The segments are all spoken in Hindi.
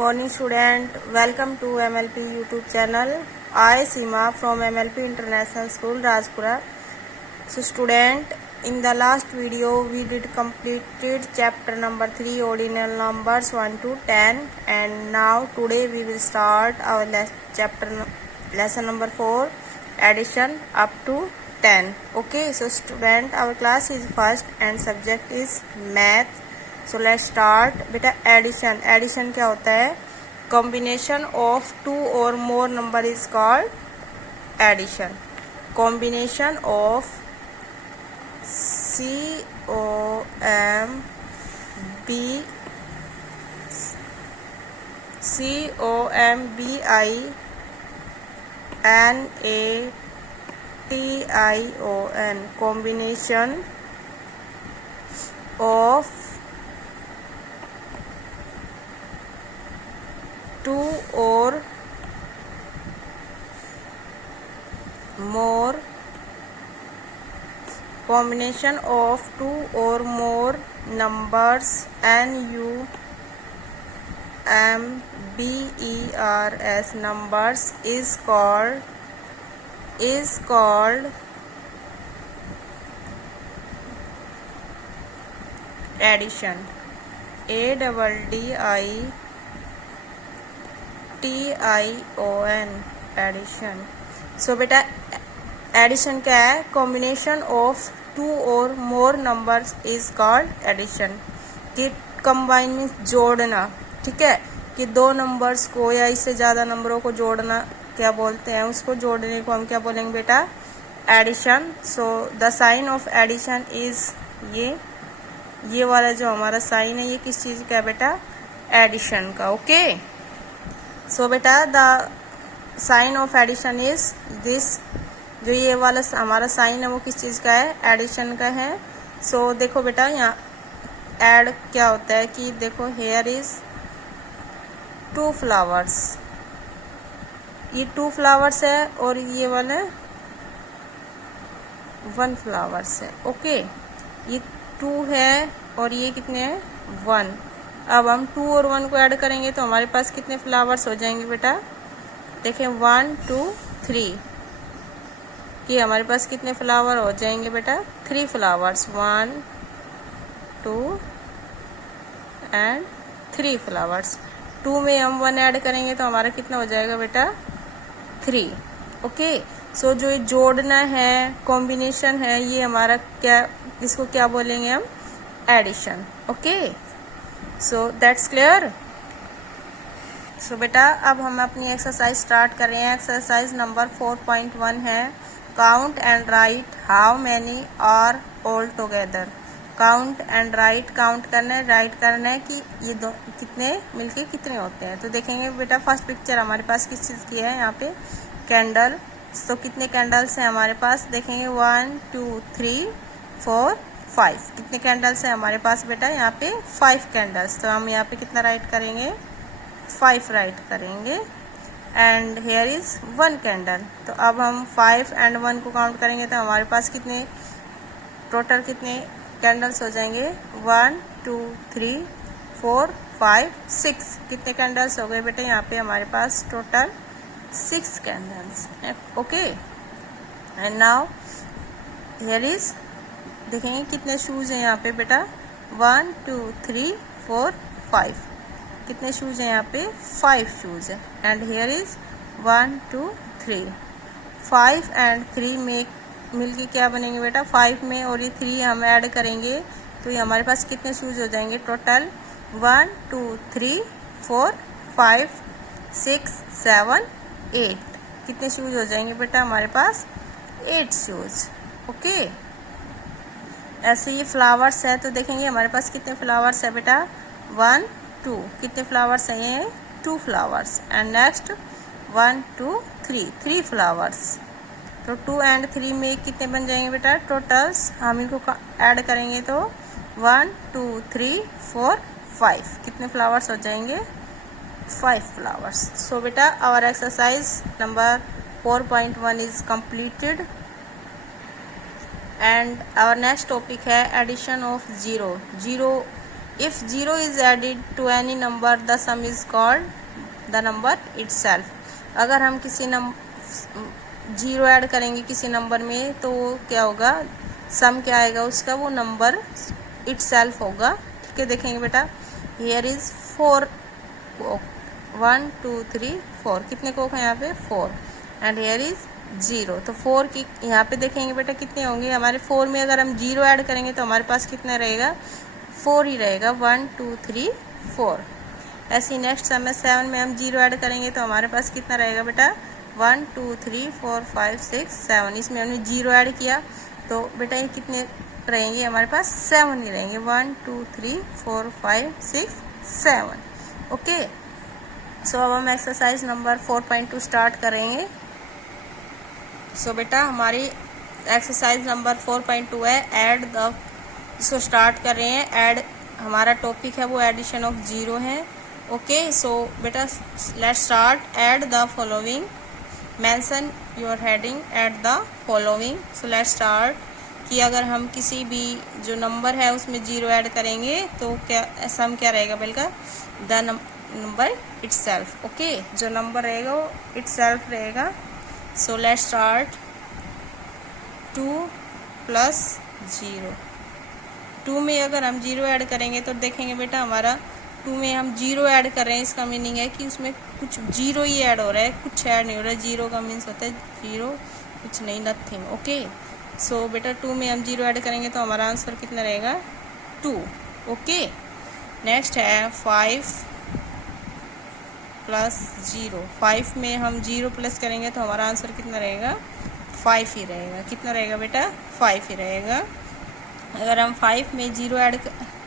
morning student, welcome to MLP YouTube channel. I Seema from MLP International School Rajpura. So student, in the last video we did completed chapter number 3 ordinal numbers 1 to 10, and now today we will start our lesson number 4 addition up to 10. Okay, so student, our class is first and subject is math. So let's start बेटा. एडिशन. एडिशन क्या होता है? Combination of two or more number is called addition. Combination of COMBINation. Combination of two or more. Combination of two or more numbers NUMBERS numbers is called addition. ADDITION addition. So बेटा एडिशन क्या है? Combination of two or more numbers is called addition. कि कंबाइन मीन्स जोड़ना. ठीक है, कि दो नंबर्स को या इससे ज़्यादा नंबरों को जोड़ना क्या बोलते हैं? उसको जोड़ने को हम क्या बोलेंगे बेटा? Addition. So the sign of addition is ये वाला जो हमारा साइन है, ये किस चीज़ का है बेटा? एडिशन का. ओके, सो बेटा the sign of addition is this. जो ये वाला हमारा साइन है वो किस चीज़ का है? एडिशन का है. सो देखो बेटा, यहाँ ऐड क्या होता है कि देखो हेयर इज 2 फ्लावर्स. ये 2 फ्लावर्स है और ये वाला 1 फ्लावर्स है. ओके, ये 2 है और ये कितने हैं? 1. अब हम 2 और 1 को ऐड करेंगे तो हमारे पास कितने फ्लावर्स हो जाएंगे बेटा? देखें 1 2 3 कि हमारे पास कितने फ्लावर हो जाएंगे बेटा? 3 फ्लावर्स. 1 2 and 3 flowers. 2 में हम 1 ऐड करेंगे तो हमारा कितना हो जाएगा बेटा? 3. ओके, सो जो जोड़ना है, कॉम्बिनेशन है, ये हमारा क्या, इसको क्या बोलेंगे हम? Addition. Okay, so that's clear. So बेटा अब हम अपनी एक्सरसाइज स्टार्ट कर रहे हैं. एक्सरसाइज नंबर 4.1 है count and write how many are all together. Count and write. Count करना है, राइट करना है कि ये दो कितने मिलके कितने होते हैं. तो देखेंगे बेटा फर्स्ट पिक्चर हमारे पास किस चीज़ की है? यहाँ पे कैंडल. तो कितने कैंडल्स हैं हमारे पास? देखेंगे 1 2 3 4 5. कितने कैंडल्स हैं हमारे पास बेटा? यहाँ पे 5 कैंडल्स. तो हम यहाँ पे कितना राइट करेंगे? 5 राइट करेंगे. And here is 1 candle. तो अब हम 5 एंड 1 को काउंट करेंगे तो हमारे पास कितने टोटल कितने कैंडल्स हो जाएंगे? 1 2 3 4 5 6. कितने कैंडल्स हो गए बेटा? यहाँ पे हमारे पास total 6 candles. Okay, and now here is देखेंगे कितने शूज हैं यहाँ पे बेटा? 1 2 3 4 5. कितने शूज हैं यहाँ पे? 5 शूज है. And here is 1 2 3. 5 एंड 3 में मिलके क्या बनेंगे बेटा? 5 में और ये 3 हम ऐड करेंगे तो ये हमारे पास कितने शूज हो जाएंगे टोटल? 1 2 3 4 5 6 7 8. कितने शूज हो जाएंगे बेटा हमारे पास? 8 शूज. ओके, ऐसे ये फ्लावर्स है तो देखेंगे हमारे पास कितने फ्लावर्स है बेटा? 1 2. कितने फ्लावर्स हैं? ये 2 फ्लावर्स. And next 1 2 3 flowers. तो 2 एंड 3 में कितने बन जाएंगे बेटा टोटल्स? हम इनको ऐड करेंगे तो 1 2 3 4 5. कितने फ्लावर्स हो जाएंगे? 5 फ्लावर्स. सो बेटा our exercise number 4.1 is completed. And our next topic है addition of 0. If zero is added to any number the sum is called the number itself. अगर हम किसी जीरो ऐड करेंगे किसी नंबर में तो क्या होगा, सम क्या आएगा उसका, वो नंबर इटसेल्फ होगा। ठीक है, देखेंगे बेटा, हियर इज 4 कोक, 1 2 3 4, कितने कोक हैं यहाँ पे 4, एंड हियर इज 0। तो 4 की यहाँ पे देखेंगे बेटा कितने होंगे हमारे 4 में। अगर हम जीरो ऐड करेंगे तो हमारे पास कितना रहेगा, 4 ही रहेगा, 1 2 3 4। ऐसे ही नेक्स्ट सम में 7 में हम जीरो ऐड करेंगे तो हमारे पास कितना रहेगा बेटा, 1 2 3 4 5 6 7। इसमें हमने जीरो ऐड किया तो बेटा ये कितने रहेंगे हमारे पास, 7 ही रहेंगे, 1 2 3 4 5 6 7। ओके, सो अब हम एक्सरसाइज नंबर 4.2 स्टार्ट करेंगे। सो बेटा हमारी एक्सरसाइज नंबर 4.2 है ऐड द, इसको स्टार्ट कर रहे हैं। ऐड हमारा टॉपिक है वो एडिशन ऑफ जीरो है। ओके, सो बेटा let's start. Add the following, mention your heading at the following. So let's start कि अगर हम किसी भी जो नंबर है उसमें जीरो ऐड करेंगे तो क्या सम क्या रहेगा बेटा, द नंबर इटसेल्फ। ओके, जो नंबर रहेगा वो इटसेल्फ रहेगा। सो लेट्स स्टार्ट। 2 प्लस 0, 2 में अगर हम जीरो ऐड करेंगे तो देखेंगे बेटा हमारा 2 में हम जीरो ऐड कर रहे हैं, इसका मीनिंग है कि उसमें कुछ जीरो ही ऐड हो रहा है, कुछ ऐड नहीं हो रहा है। जीरो का मीन्स होता है जीरो, कुछ नहीं, नथिंग। ओके, सो बेटा 2 में हम जीरो ऐड करेंगे तो हमारा आंसर कितना रहेगा, 2। ओके, नेक्स्ट है 5 प्लस 0, 5 में हम जीरो प्लस करेंगे तो हमारा आंसर कितना रहेगा, 5 ही रहेगा। कितना रहेगा बेटा, 5 ही रहेगा। अगर हम 5 में जीरो ऐड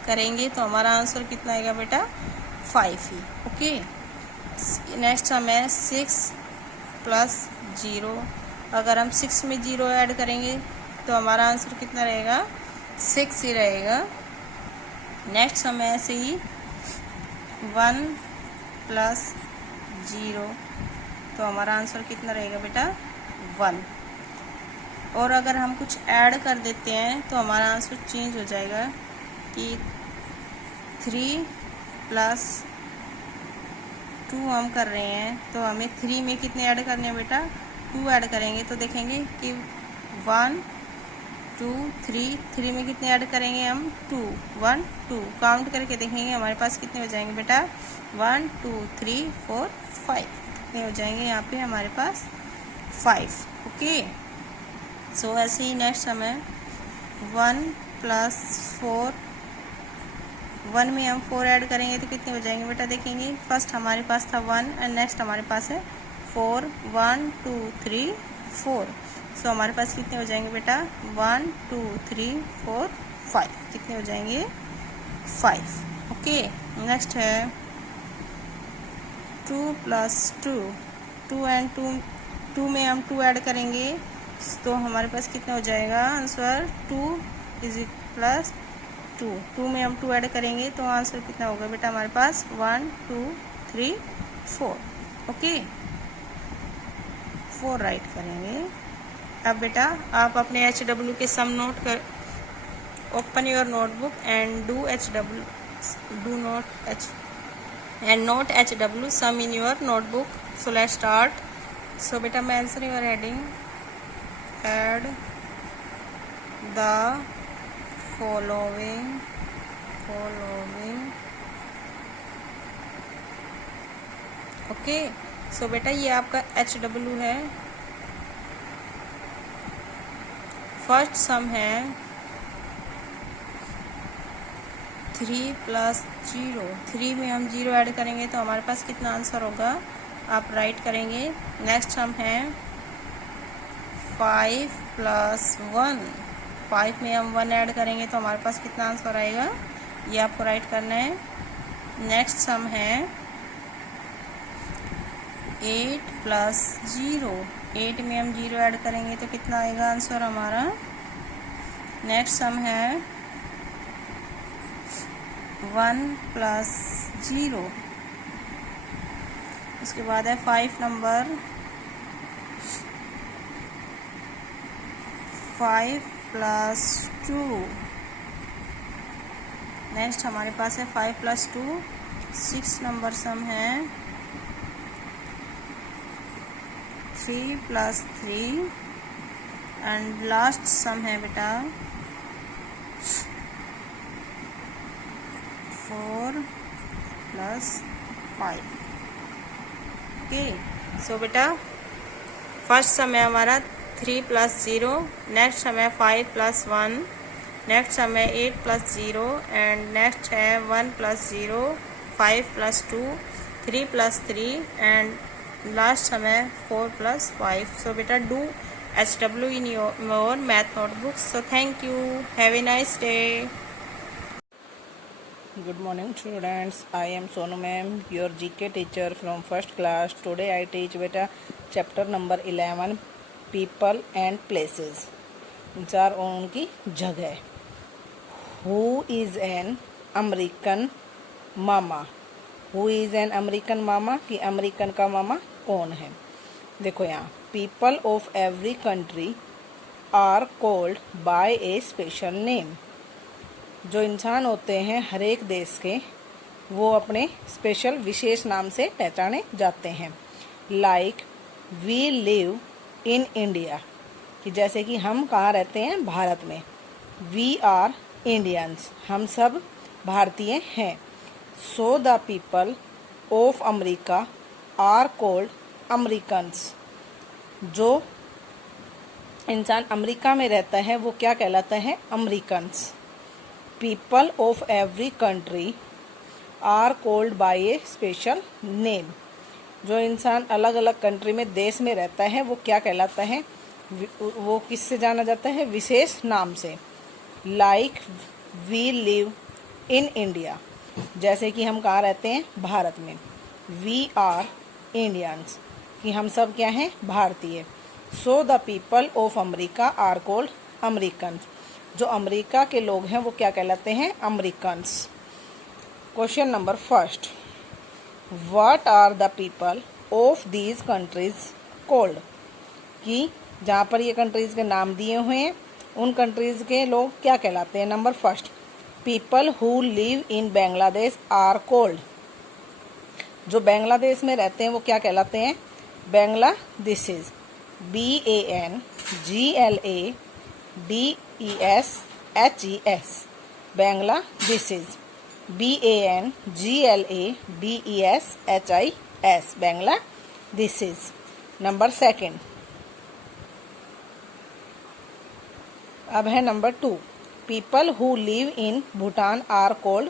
करेंगे तो हमारा आंसर कितना आएगा बेटा, 5 ही। ओके, नेक्स्ट हम है 6 प्लस 0, अगर हम 6 में जीरो ऐड करेंगे तो हमारा आंसर कितना रहेगा, 6 ही रहेगा। नेक्स्ट हम ऐसे ही 1 प्लस 0, तो हमारा आंसर कितना रहेगा बेटा, 1। और अगर हम कुछ ऐड कर देते हैं तो हमारा आंसर चेंज हो जाएगा कि 3 प्लस 2 हम कर रहे हैं तो हमें 3 में कितने ऐड करने हैं बेटा, 2 ऐड करेंगे तो देखेंगे कि 1 2 3, 3 में कितने ऐड करेंगे हम, 2, 1 2, काउंट करके देखेंगे हमारे पास कितने हो जाएंगे बेटा, 1 2 3 4 5, कितने हो जाएंगे यहाँ पे हमारे पास 5। ओके, सो ऐसे ही नेक्स्ट हमें 1 प्लस 4, 1 में हम 4 ऐड करेंगे तो कितने हो जाएंगे बेटा, देखेंगे फर्स्ट हमारे पास था 1 एंड नेक्स्ट हमारे पास है 4, 1 2 3 4। सो हमारे पास कितने हो जाएंगे बेटा, 1 2 3 4 5, कितने हो जाएंगे 5। ओके, नेक्स्ट है 2 प्लस 2, 2 एंड 2 में हम 2 ऐड करेंगे तो हमारे पास कितना हो जाएगा आंसर, 2 इज प्लस 2 में हम 2 ऐड करेंगे तो आंसर कितना होगा बेटा हमारे पास, 1 2 3 4। ओके, 4 राइट करेंगे। अब बेटा आप अपने HW के सम नोट कर, open your notebook and do note HW sum in your notebook. So let's start. So बेटा mention your heading, add the following okay. So बेटा ये आपका HW है। फर्स्ट सम है 3 प्लस 0, 3 में हम 0 ऐड करेंगे तो हमारे पास कितना आंसर होगा, आप राइट करेंगे। नेक्स्ट सम है 5 प्लस 1, 5 में हम 1 ऐड करेंगे तो हमारे पास कितना आंसर आएगा, ये आपको राइट करना है। नेक्स्ट सम है 8 प्लस 0, 8 में हम 0 ऐड करेंगे तो कितना आएगा आंसर हमारा। नेक्स्ट सम है 1 प्लस 0, उसके बाद है 5 नंबर 5 प्लस 2, नेक्स्ट हमारे पास है 5 + 2 6 नंबर सम है 3 + 3 एंड लास्ट सम है बेटा 4 + 5। ओके, सो बेटा फर्स्ट सम है हमारा 3 + 0, नेक्स्ट सम है 5 + 1, नेक्स्ट सम है 8 + 0 एंड नेक्स्ट है 1 + 0, 5 + 2, 3 + 3 एंड लास्ट सम है 4 + 5। सो बेटा do HW in your math notebooks. So thank you. Have a nice day. Good morning students, I am Sonu ma'am, your GK teacher from first class. Today I teach beta chapter number 11 people and places. चार और उनकी जगह. Who is an American mama? Who is an American mama? कि अमेरिकन का मामा कौन है. देखो यहाँ people of every country are called by a special name. जो इंसान होते हैं हर एक देश के वो अपने स्पेशल विशेष नाम से पहचाने जाते हैं. Like we live in India, कि जैसे कि हम कहाँ रहते हैं, भारत में. वी आर इंडियंस, हम सब भारतीय हैं. So the people of America are called Americans. जो इंसान अमेरिका में रहता है वो क्या कहलाता है, Americans. People of every country are called by a special name. जो इंसान अलग अलग कंट्री में देश में रहता है वो क्या कहलाता है, वो किससे जाना जाता है, विशेष नाम से. Like we live in India, जैसे कि हम कहाँ रहते हैं, भारत में. वी आर इंडियंस, कि हम सब क्या हैं, भारतीय. So the people of America are called Americans. जो अमेरिका के लोग हैं वो क्या कहलाते हैं, Americans. Question number first, what are the people of these countries called. कि जहाँ पर ये कंट्रीज के नाम दिए हुए हैं उन कंट्रीज के लोग क्या कहलाते हैं. Number first, people who live in Bangladesh are called. जो बांग्लादेश में रहते हैं वो क्या कहलाते हैं, Bangladeshis. BANGLADESHES, Bangladeshis. BANGLADESHIS, Bangladeshis. Number second. अब है number 2, people who live in Bhutan are called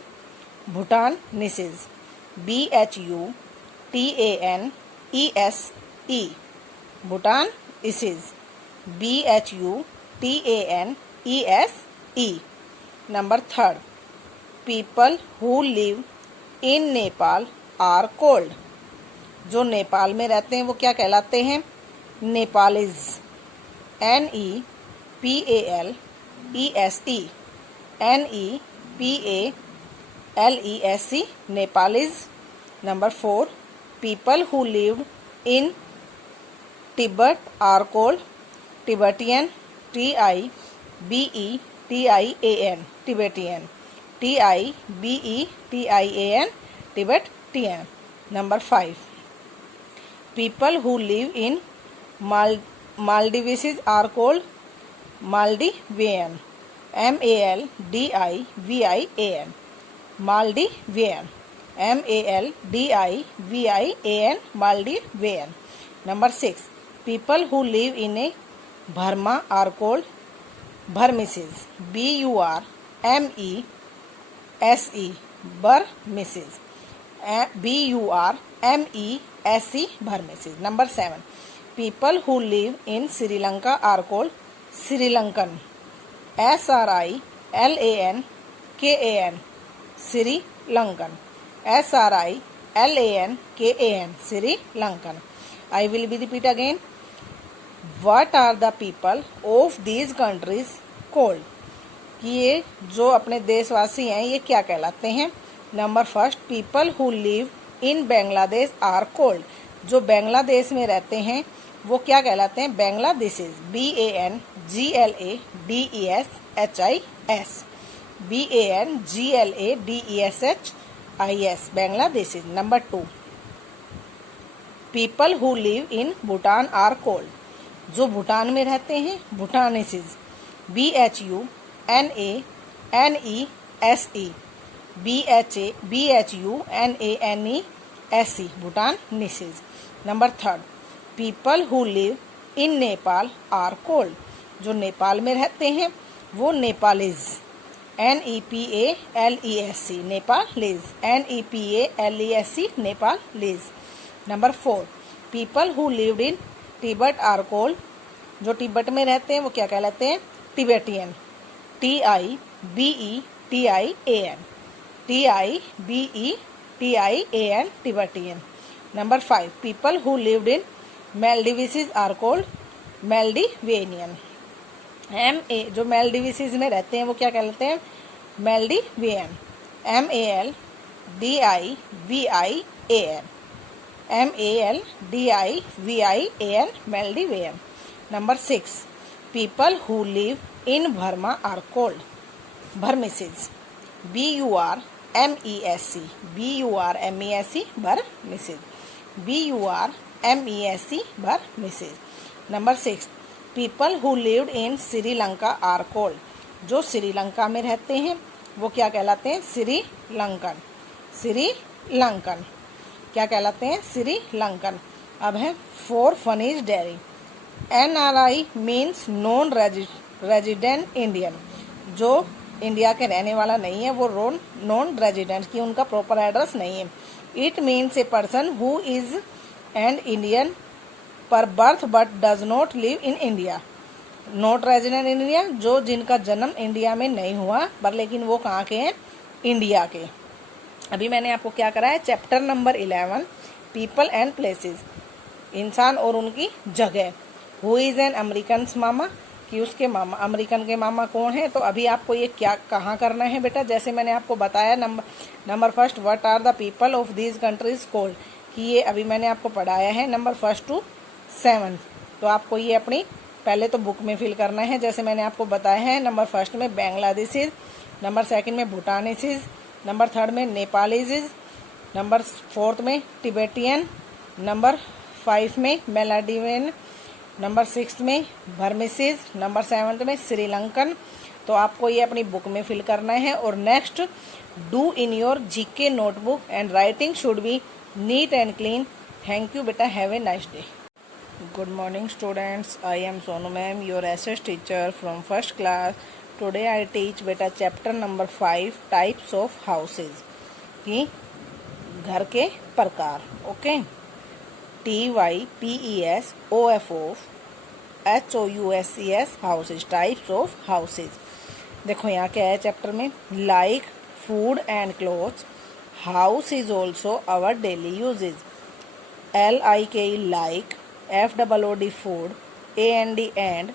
Bhutanese. BHUTANESE, Bhutanese. BHUTANESE. Number third, people who live in Nepal are called. जो नेपाल में रहते हैं वो क्या कहलाते हैं, Nepalese. NEPALESE, NEPALESE, Nepalese. Number 4, people who lived in Tibet are called Tibetan. TIBETIAN, Tibetan. TIBETIAN, Tibetan. Number 5, people who live in Maldives are called Maldivian. MALDIVIAN, Maldivian. MALDIVIAN, Maldivian. Number 6, people who live in a Burma are called Burmese. BURMESE, Burmese. BURMESE, Burmese. Number 7, people who live in Sri Lanka are called Sri Lankan. SRILANKAN, Sri Lankan. SRILANKAN, Sri Lankan. I will repeat again. What are the people of these countries called? कि ये जो अपने देशवासी हैं ये क्या कहलाते हैं. Number first, people who live in Bangladesh are called. जो बांग्लादेश में रहते हैं वो क्या कहलाते हैं, Bangladeshis. BANGLADESHIS, BANGLADESHIS Bangladesh. Number 2, people who live in Bhutan are called, जो भूटान में रहते हैं भूटानिसेस. BHUNANESE BHUNANESE भूटानिसेस. Number 3, people who live in Nepal are called, जो नेपाल में रहते हैं वो Nepalese. NEPALESE Nepalese. NEPALESE Nepalese. Number 4, people who lived in Tibet are called, जो तिब्बत में रहते हैं वो क्या कहलाते हैं Tibetan. TIBETIAN TIBETIAN Tibetan. Number 5, people who lived in Maldives are called मेल्डिवेनियन. जो मेल्डिविस में रहते हैं वो क्या कहलाते हैं मेल्डिवियन. MALDIVIAN मेल्डिवियन. Number 6, people who live in Burma are called Burmese. BURMESE Burmese. Burmese. Number 6, people who lived in Sri Lanka are called, जो श्रीलंका में रहते हैं वो क्या कहलाते हैं श्रीलंकन. श्रीलंकन क्या कहलाते हैं श्रीलंकन. अब है 4, funnies dairy. NRI means non resident Indian, जो इंडिया के रहने वाला नहीं है वो नॉन रेजिडेंट की उनका प्रॉपर एड्रेस नहीं है. It means a person who is an Indian per birth but does not live in India. Not resident India, जो जिनका जन्म इंडिया में नहीं हुआ पर लेकिन वो कहाँ के हैं इंडिया के. अभी मैंने आपको क्या कराया chapter number 11 people and places, इंसान और उनकी जगह. हु इज एन अमेरिकन मामा, कि उसके मामा अमेरिकन के मामा कौन है. तो अभी आपको ये क्या कहाँ करना है बेटा, जैसे मैंने आपको बताया number first what are the people of these countries called, कि ये अभी मैंने आपको पढ़ाया है नंबर 1 to 7. तो आपको ये अपनी पहले तो बुक में फिल करना है जैसे मैंने आपको बताया है. नंबर 1 में बांग्लादेशीज, नंबर 2 में भूटानीसीज, नंबर 3 में नेपालीज, नंबर 4 में टिबेटियन, नंबर 5 में मेलाडिवियन, नंबर 6 में बर्मिसीज, नंबर 7 में श्रीलंकन. तो आपको ये अपनी बुक में फिल करना है. और next, do in your GK notebook and writing should be neat and clean. Thank you बेटा, have a nice day. Good morning students, I am Sonu ma'am, your SS teacher from first class. Today I teach beta chapter number 5 types of houses, कि घर के प्रकार. Okay, TYPESOFHOUSES houses, types of houses. देखो यहाँ क्या है चैप्टर में, like food and clothes, house is also our daily uses. LIKE like, FOOD food, AND and,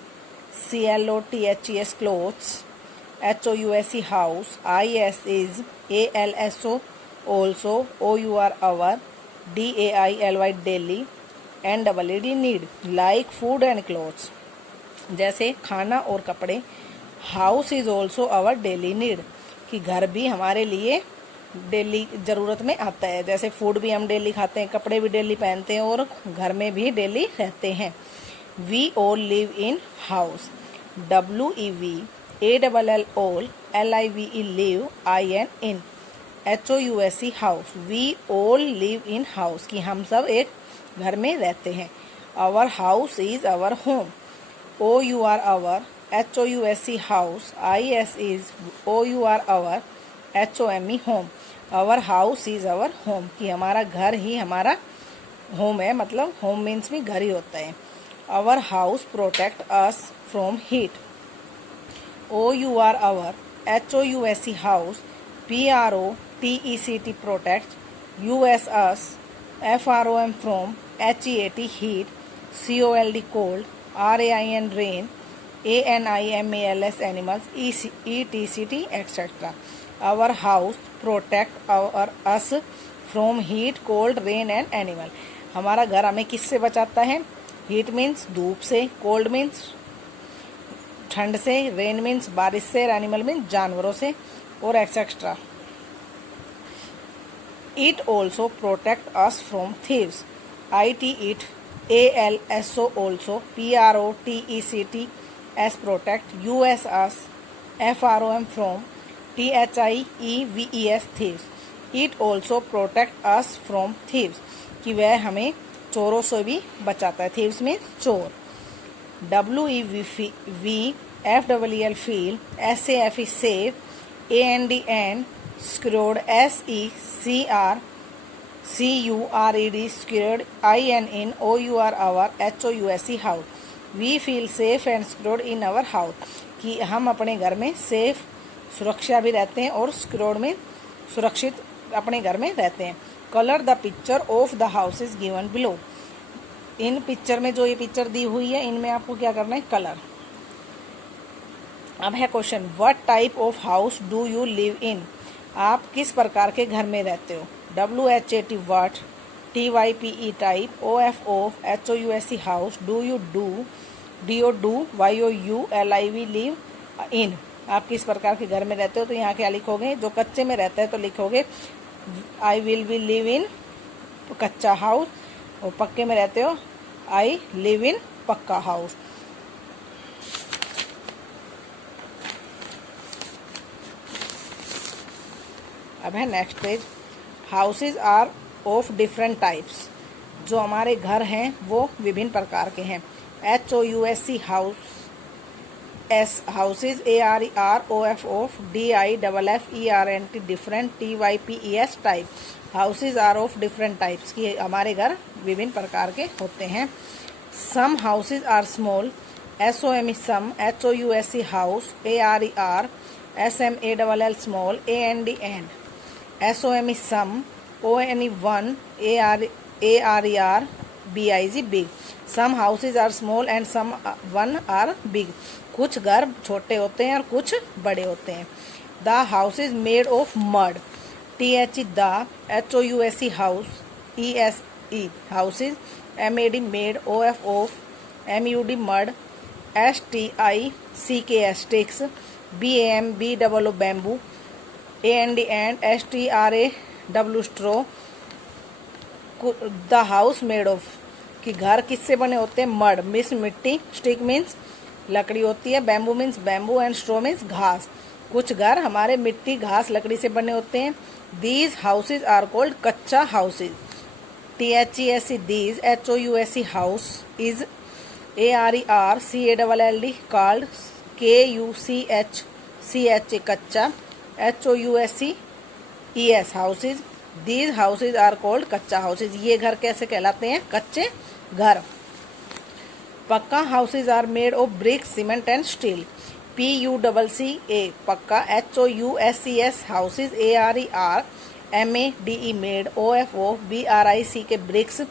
CLOTHES clothes, HOUSE house, IS is, ALSO also, OUR our, DAILY daily, NEED need. Like food and clothes, जैसे खाना और कपड़े. House is also our daily need, कि घर भी हमारे लिए डेली ज़रूरत में आता है. जैसे फूड भी हम डेली खाते हैं, कपड़े भी डेली पहनते हैं और घर में भी डेली रहते हैं. We all live in house, WEVALLOLLIVE live, IN in, HOUSE house. We all live in house, कि हम सब एक घर में रहते हैं. Our house is our home, OUR our, HOUSE house, IS is, OUR our, HOME home. Our house is our home, कि हमारा घर ही हमारा होम है, मतलब होम मीन्स भी घर ही होता है. Our house protect us from heat, OUR our, HOUSE house, PROTECT protect, US us, FROM from, HEAT heat, COLD cold, RAIN rain, ANIMALS animals, ETCT etc. Our house protect us from heat, cold, rain and animal. हमारा घर हमें किससे बचाता है. हीट मीन्स धूप से, कोल्ड मीन्स ठंड से, रेन मीन्स बारिश से, एनिमल मीन्स जानवरों से. और etcetera. It also protect us from thieves. It, ALSO also, PROTECT, protect, US FROM from, THIEVES thieves. It also protect us from thieves, कि वह हमें चोरों से भी बचाता है. thieves में चोर. WEVFEL feel, SAFE save, AND screwed, SECRCURED scared, IN OUR our, HOUSE house. We feel safe and secured in our house, कि हम अपने घर में सेफ सुरक्षा भी रहते हैं और सिक्योर्ड में सुरक्षित अपने घर में रहते हैं. Colour the picture of the house is given below. In picture में जो ये पिक्चर दी हुई है इनमें आपको क्या करना है, कलर. अब है question, what type of house do you live in. आप किस प्रकार के घर में रहते हो. WHAT what, TYPE type, OFO HOUSE house, do you do, DO YOU LIV live in. आप किस प्रकार के घर में रहते हो, तो यहाँ क्या लिखोगे, जो कच्चे में रहता है तो लिखोगे I will be live in कच्चा हाउस, और पक्के में रहते हो आई लिव इन पक्का हाउस. अब है next page. Houses are of different types. जो हमारे घर हैं वो विभिन्न प्रकार के हैं. HOUSE house, S houses, ARER DIFFERENT different, TYPES type. Houses are of different types, कि हमारे घर विभिन्न प्रकार के होते हैं. Some houses are small, SOME some, HOUSE house, ARER SMALL small, AND SOME some, ONE one, ARER BIG big. Some houses are small and some one are big. कुछ घर छोटे होते हैं और कुछ बड़े होते हैं. The house is made of mud, THE the, HOUSE house, ESE houses, MAD made, OFO MUD mud, STICKS sticks, BAMBOO bamboo, AND STRAW straw. The house made of, कि घर किससे बने होते हैं, मड मीन्स मिट्टी, स्टिक मीन्स लकड़ी होती है, bamboo means bamboo and straw means घास. कुछ घर हमारे मिट्टी, घास, लकड़ी से बने होते हैं. These houses are called kutcha houses. THESE these, HOUSE house is, ARERCALLD called, KUCHCHA kutcha, HOUSES houses. These houses are called kutcha houses. ये घर कैसे कहलाते हैं, कच्चे घर. Pucca houses are made of brick, cement and steel. PUCCA pucca, HOUSES houses, ARER MADE made, OFO BRICK bricks,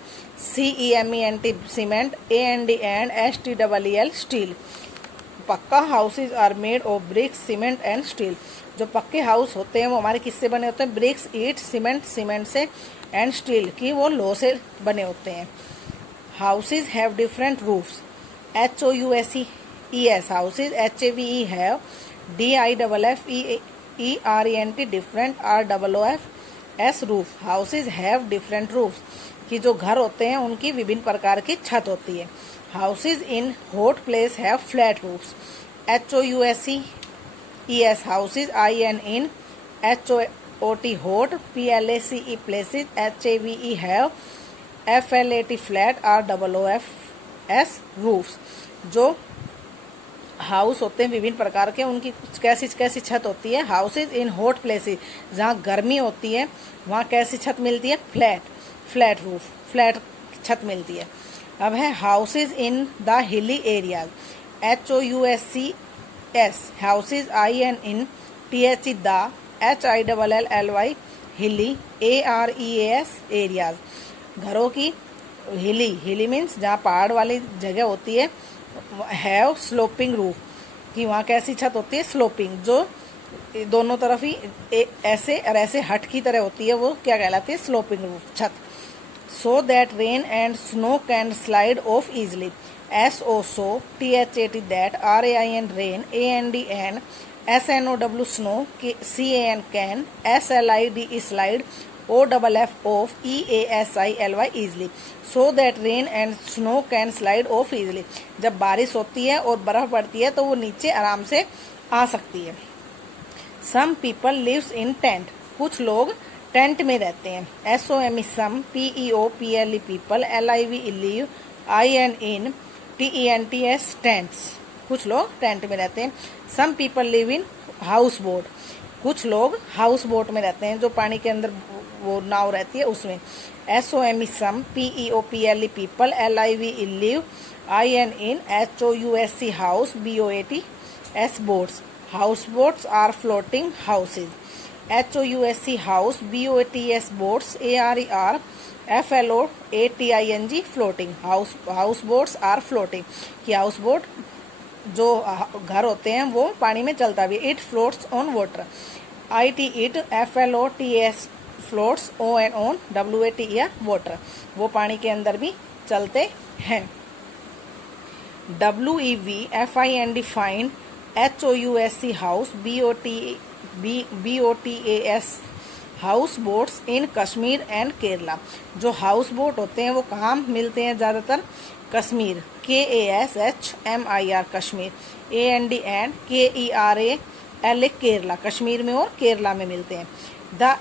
CEMENT cement, AND STLL steel. Pucca houses are made of bricks, cement and steel. जो पक्के हाउस होते हैं वो हमारे किससे बने होते हैं, ब्रिक्स, ईट, सीमेंट, सीमेंट से, एंड स्टील, की वो लोह से बने होते हैं. Houses have different roofs. HOUSES houses, HAVE have, DIFFERENT different, ROOFS roof. Houses have different roofs, कि जो घर होते हैं उनकी विभिन्न प्रकार की छत होती है. Houses in hot place have flat roofs. HOUSES houses, IN HOT hot, PLACE places, HAVE have, FLAT flat, ROOFS roofs. जो हाउस होते हैं विभिन्न प्रकार के, उनकी कैसी कैसी छत होती है. हाउसेज इन हॉट प्लेसेस, जहाँ गर्मी होती है वहाँ कैसी छत मिलती है, फ्लैट रूफ, फ्लैट छत मिलती है. अब है houses in the hilly areas. HOUSES houses, IN THE the, HILLY हिली, AREAS एरियाज. घरों की हिली मीन्स जहाँ पहाड़ वाली जगह होती है. हैव स्लोपिंग रूफ, कि वहाँ कैसी छत होती है, स्लोपिंग, जो दोनों तरफ ही ऐसे और ऐसे हट की तरह होती है, वो क्या कहलाती है, स्लोपिंग रूफ छत. So that rain and snow can slide of easily. SO so, THAT that, RAIN rain, AND SNOW snow, CAN can, SLID slide, OFF off, EASILY easily, so that rain and snow can slide off easily. जब बारिश होती है और बर्फ पड़ती है तो वो नीचे आराम से आ सकती है. Some people lives in tent. कुछ लोग टेंट में रहते हैं. SOME some, PEOPLE people, LIVE live, IN in, TENTS tents. कुछ लोग टेंट में रहते हैं. Some people live in house boat. कुछ लोग हाउस बोट में रहते हैं जो पानी के अंदर वो नाव रहती है उसमें. SOME some, PEOPLE people, LIVE live, IN in, HOUSE house, BOATS boats. Houseboats are floating houses. HOUSE house, BOATS boats, ARER FLOATING floating. Houseboats are floating. कि हाउस बोट जो घर होते हैं वो पानी में चलता भी. It floats on water. IT FLOATS floats on WATER water. वो पानी के अंदर भी चलते हैं. WEV FIND find, HOUSE house, BOTAS house boats in Kashmir and Kerala. जो हाउस बोट होते हैं वो कहाँ मिलते हैं ज़्यादातर? Kashmir. KASHMIR Kashmir. AND and KERALA Kerala. Kashmir में और केरला में मिलते हैं. द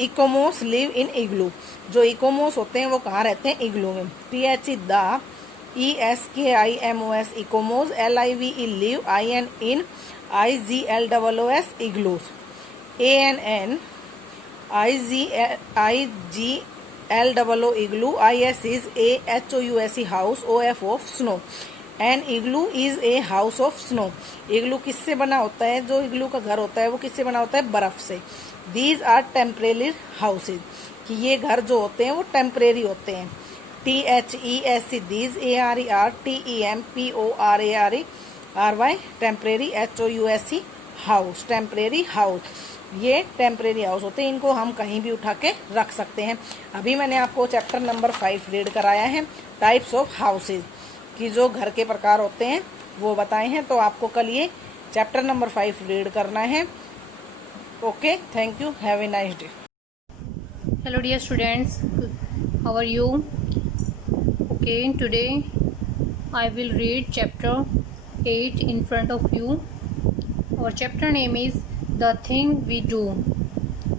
इकोमोस लिव इन इग्लू. जो इकोमोस होते हैं वो कहाँ रहते हैं? इग्लू में. TH the ESKIMOS इकोमोस. LIVE live, IN in, IGLOS igloos. ANN IGLOO igloo. IS is HOUSE house, OF of snow. An igloo is a house of snow. इग्लू किससे बना होता है? जो इग्लू का घर होता है वो किससे बना होता है? बर्फ से. These are temporary houses. कि ये घर जो होते हैं वो टेम्परेरी होते हैं. THESC these, ARER TEMPORARY temporary. HOUSE house, temporary house. ये टेम्परेरी हाउस होते हैं. इनको हम कहीं भी उठा के रख सकते हैं. अभी मैंने आपको चैप्टर नंबर 5 रीड कराया है, टाइप्स ऑफ हाउसेज, कि जो घर के प्रकार होते हैं वो बताए हैं. तो आपको कल ये चैप्टर नंबर 5 रीड करना है. Okay, thank you, have a nice day. Hello dear students, how are you? Okay, today I will read chapter 8 in front of you. Our chapter name is The Thing We Do.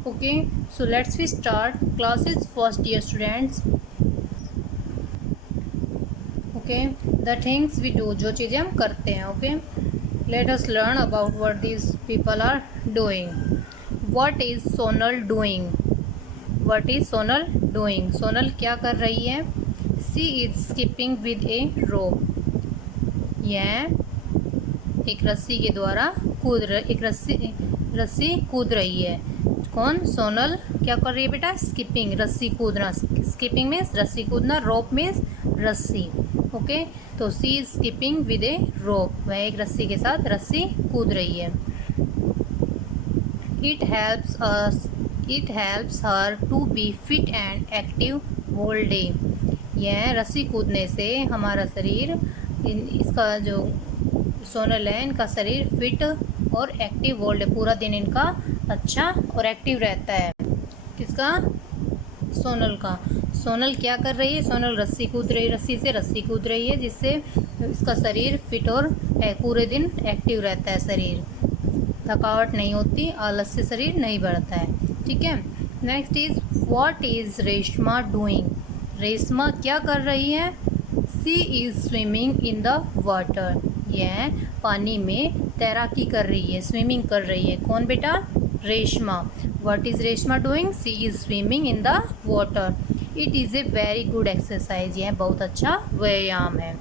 Okay, so let's we start. Classes first, dear students. Okay, the things we do, जो चीज़ें हम करते हैं. Okay, let us learn about what these people are doing. What is Sonal doing? What is Sonal doing? Sonal क्या कर रही है? She is skipping with a rope. यह एक रस्सी के द्वारा एक रस्सी कूद रही है. कौन? सोनल क्या कर रही है बेटा? स्किपिंग, रस्सी कूदना. स्किपिंग मीन्स रस्सी कूदना, रोप मीन्स रस्सी. ओके, तो she is skipping with a rope. वह एक रस्सी के साथ रस्सी कूद रही है. It helps her to be fit and active whole day. यह रस्सी कूदने से हमारा शरीर, इसका जो सोनल है, इनका शरीर फिट और एक्टिव होल्ड, पूरा दिन इनका अच्छा और एक्टिव रहता है. किसका? सोनल का. सोनल क्या कर रही है? सोनल रस्सी कूद रही है, रस्सी से रस्सी कूद रही है, जिससे इसका शरीर फिट और पूरे दिन एक्टिव रहता है. शरीर थकावट नहीं होती, आलस से शरीर नहीं बढ़ता है. ठीक है. Next is what is Reshma doing. Reshma क्या कर रही है? She is swimming in the water. यह पानी में तैराकी कर रही है, स्विमिंग कर रही है. कौन बेटा? Reshma. What is Reshma doing? She is swimming in the water. It is a very good exercise. यह बहुत अच्छा व्यायाम है.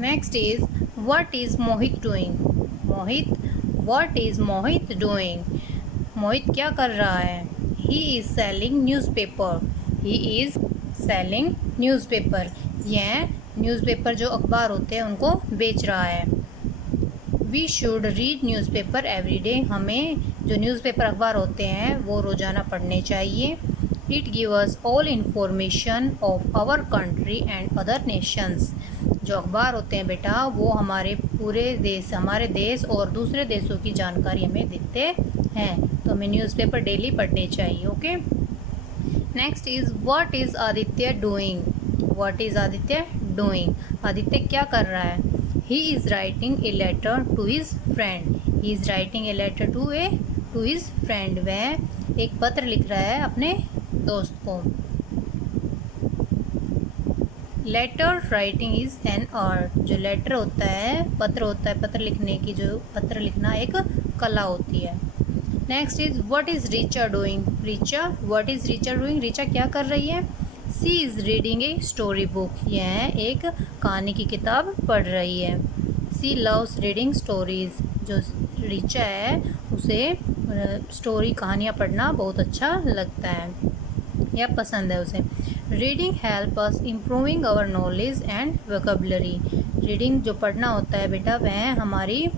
Next is what is Mohit doing. Mohit, what is Mohit doing. Mohit क्या कर रहा है? He is selling newspaper. He is selling newspaper. यह न्यूज़पेपर जो अखबार होते हैं उनको बेच रहा है. We should read newspaper every day. हमें जो न्यूज़पेपर अखबार होते हैं वो रोज़ाना पढ़ने चाहिए. It give us all information of our country and other nations. जो अखबार होते हैं बेटा वो हमारे देश और दूसरे देशों की जानकारी हमें देते हैं, तो हमें न्यूज़पेपर डेली पढ़ने चाहिए। Okay, next is what is Aditya doing. What is Aditya doing, Aditya क्या कर रहा है। He is writing a letter to his friend. He is writing a letter to his friend, वह एक पत्र लिख रहा है अपने दोस्त को। Letter writing is an art, जो लेटर होता है, पत्र होता है, पत्र लिखने की, जो पत्र लिखना एक कला होती है। Next is what is Richa doing. What is Richa doing, Richa क्या कर रही है। She is reading a story book, यह एक कहानी की किताब पढ़ रही है। सी लव्स रीडिंग स्टोरीज, जो रीचा है उसे स्टोरी कहानियाँ पढ़ना बहुत अच्छा लगता है या पसंद है उसे। Reading help us improving our knowledge and vocabulary. Reading जो पढ़ना होता है बेटा वह हमारी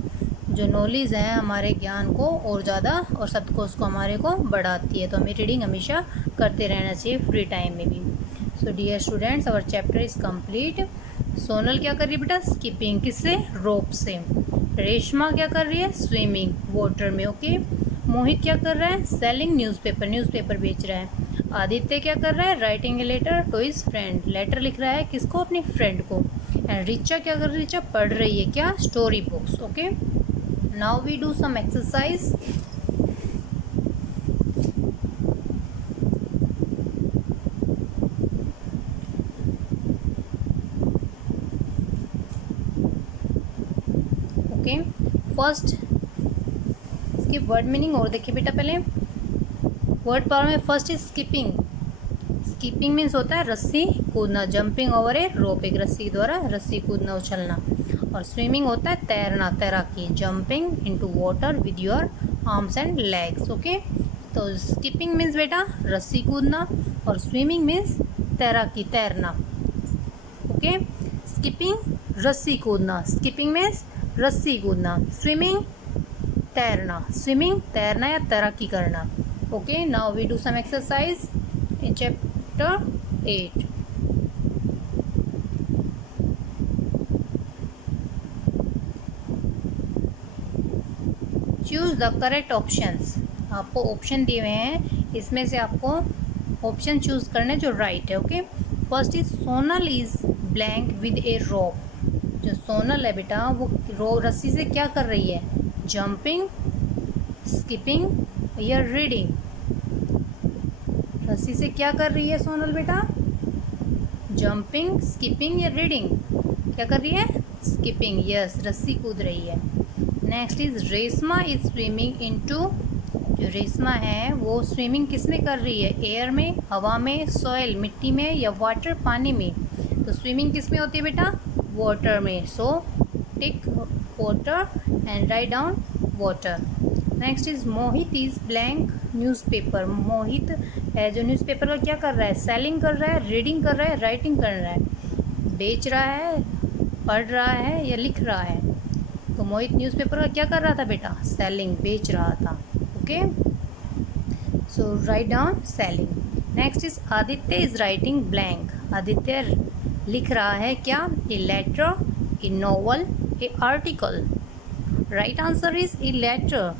जो नॉलेज है, हमारे ज्ञान को और ज़्यादा और शब्दकोश को हमारे को बढ़ाती है, तो हमें रीडिंग हमेशा करते रहना चाहिए फ्री टाइम में भी। So dear students, our chapter is complete. Sonal क्या कर रही है बेटा, स्किपिंग, किससे, रोप से। रेशमा क्या कर रही है, स्विमिंग, वाटर में। ओके, मोहित क्या कर रहा है, सेलिंग न्यूज़पेपर बेच रहा है। आदित्य क्या कर रहा है, writing a letter to his friend, letter लिख रहा है किसको, अपनी फ्रेंड को। एंड रीचा क्या कर रही है, रीचा पढ़ रही है क्या, story books. Okay, now we do some exercise. Okay, first इसकी वर्ड मीनिंग और देखिए बेटा, पहले वर्ड पावर में first is skipping. Skipping means होता है रस्सी कूदना, जंपिंग ओवर ए रोप, एक रस्सी के द्वारा रस्सी कूदना, उछलना। और स्विमिंग होता है तैरना, तैराकी, jumping into water with your arms and legs. Okay, तो स्किपिंग मीन्स बेटा रस्सी कूदना और स्विमिंग मीन्स तैराकी, तैरना। ओके, स्किपिंग रस्सी कूदना, स्किपिंग मीन्स रस्सी कूदना, स्विमिंग तैरना, स्विमिंग तैरना या तैराकी करना। Okay, now we do some exercise in chapter 8। Choose the correct options. आपको ऑप्शन दिए हुए हैं, इसमें से आपको ऑप्शन चूज करने जो राइट है। Okay, first is Sonal is blank with a rope. जो सोनल है बेटा वो रस्सी से क्या कर रही है, जंपिंग, स्किपिंग या रीडिंग। रस्सी से क्या कर रही है सोनल बेटा, जंपिंग, स्किपिंग या रीडिंग। क्या कर रही है, स्किपिंग, यस, रस्सी कूद रही है। Next is Reshma is swimming into. जो रेशमा है वो स्विमिंग किस में कर रही है, एयर में, हवा में, सॉइल मिट्टी में या वाटर पानी में। तो स्विमिंग किस में होती है बेटा, वाटर में। So tick water and write down water. Next is Mohit is blank newspaper. Mohit है जो न्यूज़पेपर का क्या कर रहा है, सेलिंग कर रहा है, रीडिंग कर रहा है, राइटिंग कर रहा है, बेच रहा है, पढ़ रहा है या लिख रहा है। तो मोहित न्यूज़पेपर का क्या कर रहा था बेटा, सेलिंग, बेच रहा था। Okay, so write down selling. Next is Aditya is writing blank. Aditya लिख रहा है क्या, a letter, a novel, a article. Right answer is a letter.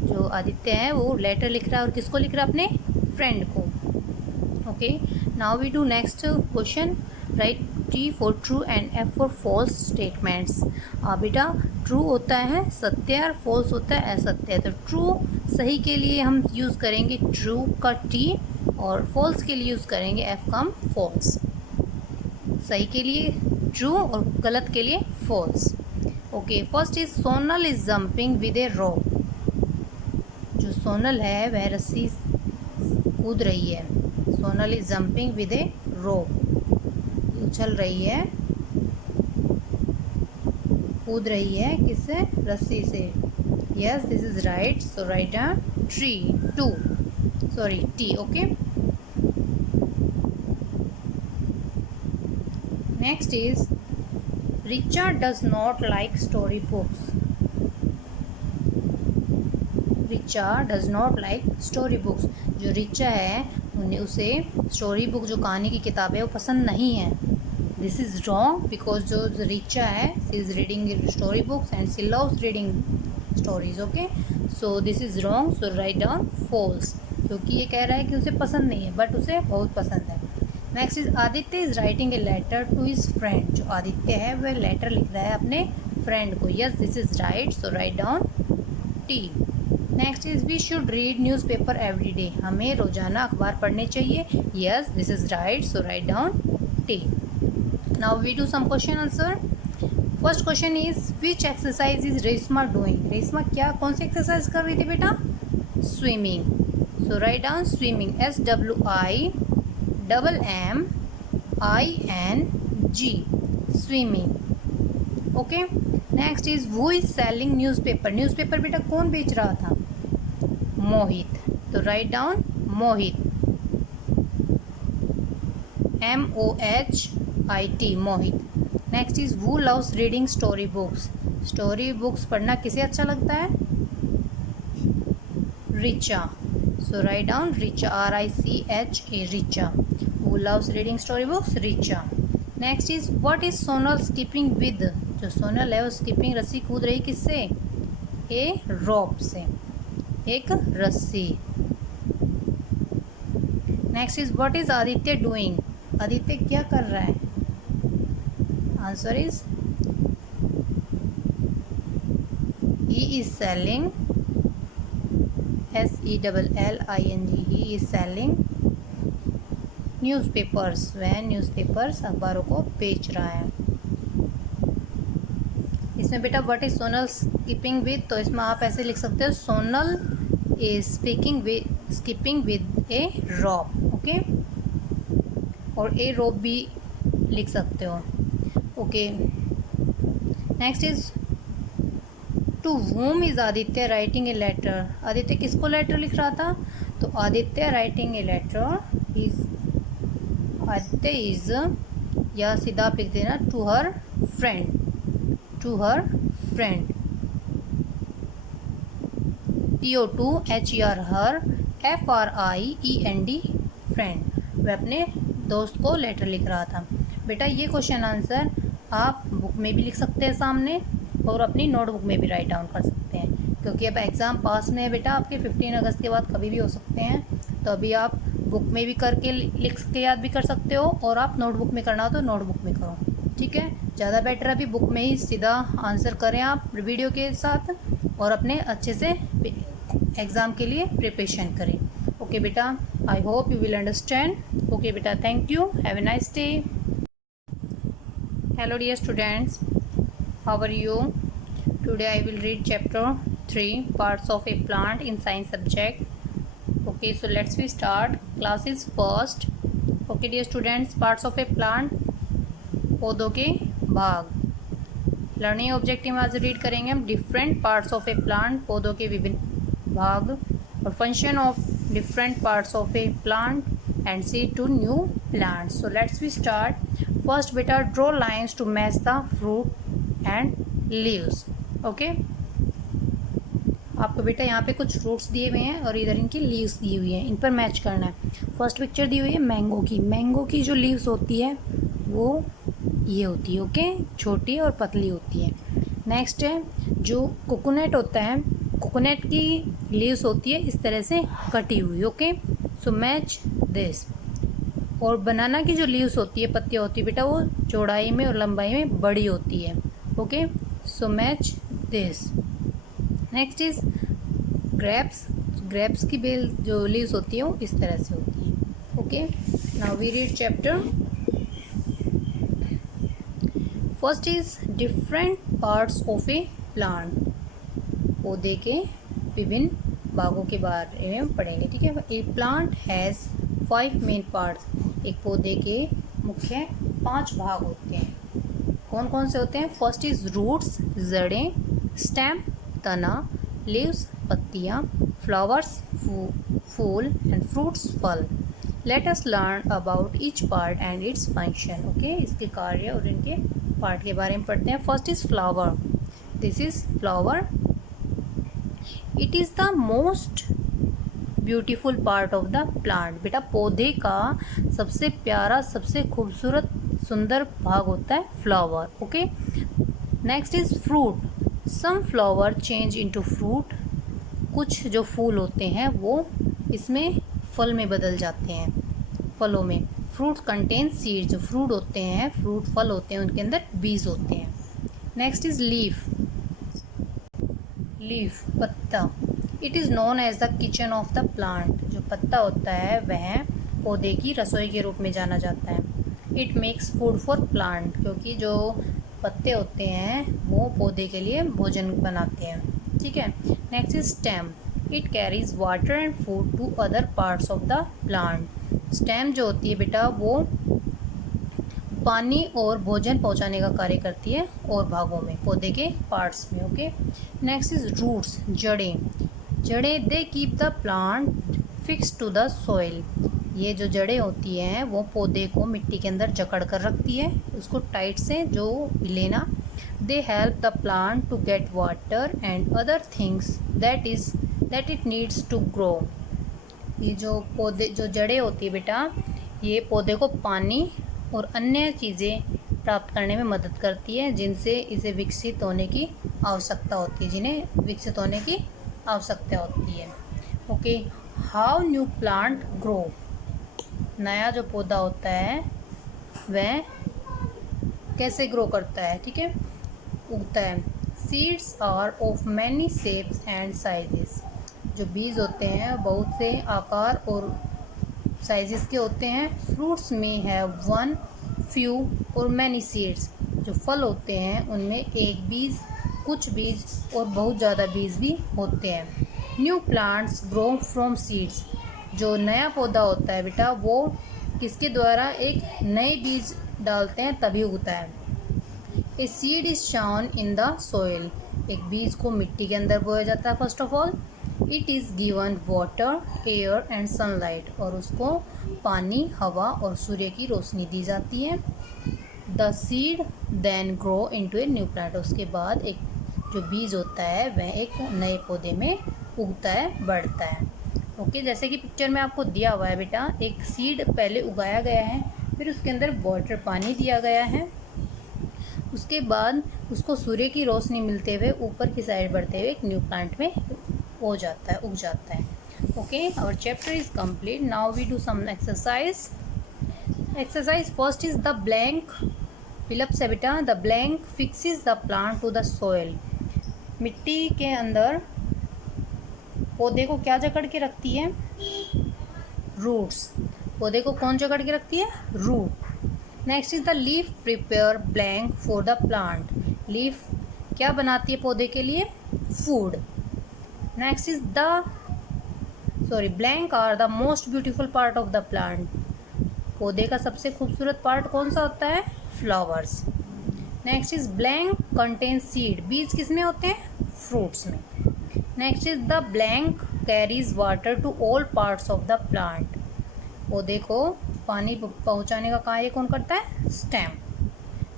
जो आदित्य है वो लेटर लिख रहा है, और किसको लिख रहा है, अपने फ्रेंड को। Okay, now we do next question. Write T for true and F for false statements. बेटा ट्रू होता है सत्य और फॉल्स होता है असत्य। तो ट्रू सही के लिए हम यूज़ करेंगे ट्रू का T, और फॉल्स के लिए यूज़ करेंगे F का फॉल्स। सही के लिए ट्रू और गलत के लिए false. Okay, first is Sonal is jumping with a rope. जो सोनल है वह रस्सी कूद रही है। Sonal is jumping with a rope, उछल रही है, कूद रही है, किससे, रस्सी से। Yes, this is right. So write down T। Okay, next is Richa does not like story books. Richa does not like story books. जो रिचा है उसे स्टोरी बुक, जो कहानी की किताब है, वो पसंद नहीं है। दिस इज़ रॉन्ग बिकॉज जो रिचा है she is reading story books and she loves reading stories. Okay, so this is wrong, so write down false, क्योंकि ये कह रहा है कि उसे पसंद नहीं है बट उसे बहुत पसंद है. Next is Aditya is writing a letter to his friend. जो आदित्य है वह लेटर लिख रहा है अपने फ्रेंड को. Yes, this is right, so write down T. Next is we should read newspaper every day. हमें रोजाना अखबार पढ़ने चाहिए. Yes, this is right, so write down T. Now we do some question answer. First question is which exercise is Reshma doing. Reshma क्या कौन सी एक्सरसाइज कर रही थी बेटा? Swimming. So write down swimming. SWIMMING swimming. Okay. Next is who is selling newspaper. Newspaper बेटा कौन बेच रहा था? मोहित. तो write down Mohit. MOHIT Mohit. Next is who loves reading story books. Story books पढ़ना किसे अच्छा लगता है? Richa. So write down Richa. RICHA Richa. Who loves reading story books? Richa. Next is what is Sonal skipping with. जो सोनल है वो स्किपिंग रस्सी कूद रही किससे? ए रोप से, एक रस्सी. Next is what is Aditya doing. Aditya क्या कर रहा है? Answer is he is selling SELLING. he is selling newspapers. वह न्यूज़पेपर्स अखबारों को बेच रहा है. इसमें बेटा what is Sonal skipping with, तो इसमें आप ऐसे लिख सकते हो Sonal is skipping with a rope. Okay, और ए रोप भी लिख सकते हो. Okay. Next is to whom is Aditya writing a letter. Aditya किसको लेटर लिख रहा था? तो Aditya writing a letter is Aditya is, या सीधा आप लिख देना to her friend. To her friend. TO2HER her FRIEND friend. वह अपने दोस्त को लेटर लिख रहा था. बेटा ये क्वेश्चन आंसर आप बुक में भी लिख सकते हैं सामने, और अपनी नोटबुक में भी राइट डाउन कर सकते हैं, क्योंकि अब एग्ज़ाम पास में है बेटा आपके. 15 अगस्त के बाद कभी भी हो सकते हैं, तो अभी आप बुक में भी करके लिख के याद भी कर सकते हो, और आप नोटबुक में करना हो तो नोटबुक में करो. ठीक है, ज़्यादा बेटर अभी बुक में ही सीधा आंसर करें आप वीडियो के साथ, और अपने अच्छे से एग्ज़ाम के लिए प्रिपरेशन करें. ओके बेटा, I hope you will understand. Okay बेटा, thank you. Have a nice day. Hello dear students, how are you? Today I will read chapter 3 parts of a plant in science subject. Okay, so let's we start. Class is first. Okay dear students, parts of a plant, पौधों के भाग. लर्निंग ऑब्जेक्टिव में आज रीड करेंगे हम different parts of a plant, पौधों के विभिन्न भाग, और function of different parts of a plant and see to new plants. So let's we start. First beta draw lines to match the fruit and leaves. Okay, आपको बेटा यहाँ पे कुछ फ्रूट्स दिए हुए हैं और इधर इनकी लीव्स दी हुई हैं, इन पर मैच करना है. फर्स्ट पिक्चर दी हुई है मैंगो की. मैंगो की जो लीव्स होती है वो ये होती है. ओके, छोटी और पतली होती है. नेक्स्ट है जो कोकोनट होता है, कोकोनट की लीव्स होती है इस तरह से कटी हुई. Okay, so match this. और बनाना की जो लीव्स होती है, पत्तियाँ होती है बेटा, वो चौड़ाई में और लंबाई में बड़ी होती है. Okay, so match this. Next is grapes. Grapes की बेल जो लीव्स होती है वो इस तरह से होती है. Okay, now we read chapter. First is different parts of a plant. पौधे के विभिन्न भागों के बारे में पढ़ेंगे. ठीक है, ए प्लांट हैज़ 5 मेन पार्ट्स. एक पौधे के मुख्य 5 भाग होते हैं. कौन कौन से होते हैं? फर्स्ट इज रूट्स जड़ें, स्टेम तना, लीव्स पत्तियाँ, फ्लावर्स फूल एंड फ्रूट्स फल. Let us learn about each part and its function. Okay, इसके कार्य और इनके पार्ट के बारे में पढ़ते हैं. First is flower. This is flower. It is the most beautiful part of the plant. बेटा पौधे का सबसे प्यारा, सबसे खूबसूरत सुंदर भाग होता है flower. Okay, next is fruit. Some flower change into fruit. कुछ जो फूल होते हैं वो इसमें फल में बदल जाते हैं, फलों में। Fruit contain seeds. जो फ्रूट होते हैं, फ्रूट फल होते हैं, उनके अंदर बीज होते हैं। Next is leaf. लीफ पत्ता। It is known as the kitchen of the plant. जो पत्ता होता है वह पौधे की रसोई के रूप में जाना जाता है। It makes food for plant. क्योंकि जो पत्ते होते हैं वो पौधे के लिए भोजन बनाते हैं। ठीक है। Next is stem. It carries water and food to other parts of the plant. Stem जो होती है बेटा वो पानी और भोजन पहुंचाने का कार्य करती है और भागों में, पौधे के पार्ट्स में। Okay, next is roots. जड़ें। जड़ें they keep the plant fix to the soil. ये जो जड़ें होती हैं वो पौधे को मिट्टी के अंदर जकड़ कर रखती है, उसको टाइट से जो लेना। They help the plant to get water and other things that it needs to grow. ये जो पौधे, जो जड़ें होती है बेटा, ये पौधे को पानी और अन्य चीज़ें प्राप्त करने में मदद करती है जिनसे इसे विकसित होने की आवश्यकता होती है, जिन्हें विकसित होने की आवश्यकता होती है। Okay, how new plant grow. नया जो पौधा होता है वह कैसे ग्रो करता है, ठीक है, उगता है। Seeds are of many shapes and sizes. जो बीज होते हैं बहुत से आकार और साइजेस के होते हैं। फ्रूट्स में है वन, फ्यू और मैनी सीड्स। जो फल होते हैं उनमें एक बीज, कुछ बीज और बहुत ज़्यादा बीज भी होते हैं। New plants grow from seeds. जो नया पौधा होता है बेटा वो किसके द्वारा एक नए बीज डालते हैं तभी उगता है। A seed is shown in the soil. एक बीज को मिट्टी के अंदर बोया जाता है। First of all it is given water, air and sunlight. और उसको पानी, हवा और सूर्य की रोशनी दी जाती है। The seed then grow into a new plant. उसके बाद एक जो बीज होता है वह एक नए पौधे में उगता है, बढ़ता है। ओके, जैसे कि पिक्चर में आपको दिया हुआ है बेटा, एक सीड पहले उगाया गया है, फिर उसके अंदर वाटर, पानी दिया गया है। उसके बाद उसको सूर्य की रोशनी मिलते हुए ऊपर की साइड बढ़ते हुए एक न्यू प्लांट में हो जाता है, उग जाता है। Okay, our chapter is complete. Now we do some exercise. Exercise first is the blank. Fill up से बेटा, the blank fixes the plant to the soil. मिट्टी के अंदर पौधे को क्या जकड़ के रखती है? रूट्स। पौधे को कौन जकड़ के रखती है? Root. Next is the leaf prepare blank for the plant. Leaf क्या बनाती है पौधे के लिए? Food. Next is blank are the most beautiful part of the plant. पौधे का सबसे खूबसूरत पार्ट कौन सा होता है? Flowers. Next is blank contain seed. बीज किस में होते हैं? फ्रूट्स में। Next is the blank carries water to all parts of the plant. पौधे को पानी पहुंचाने का कार्य कौन करता है? Stem.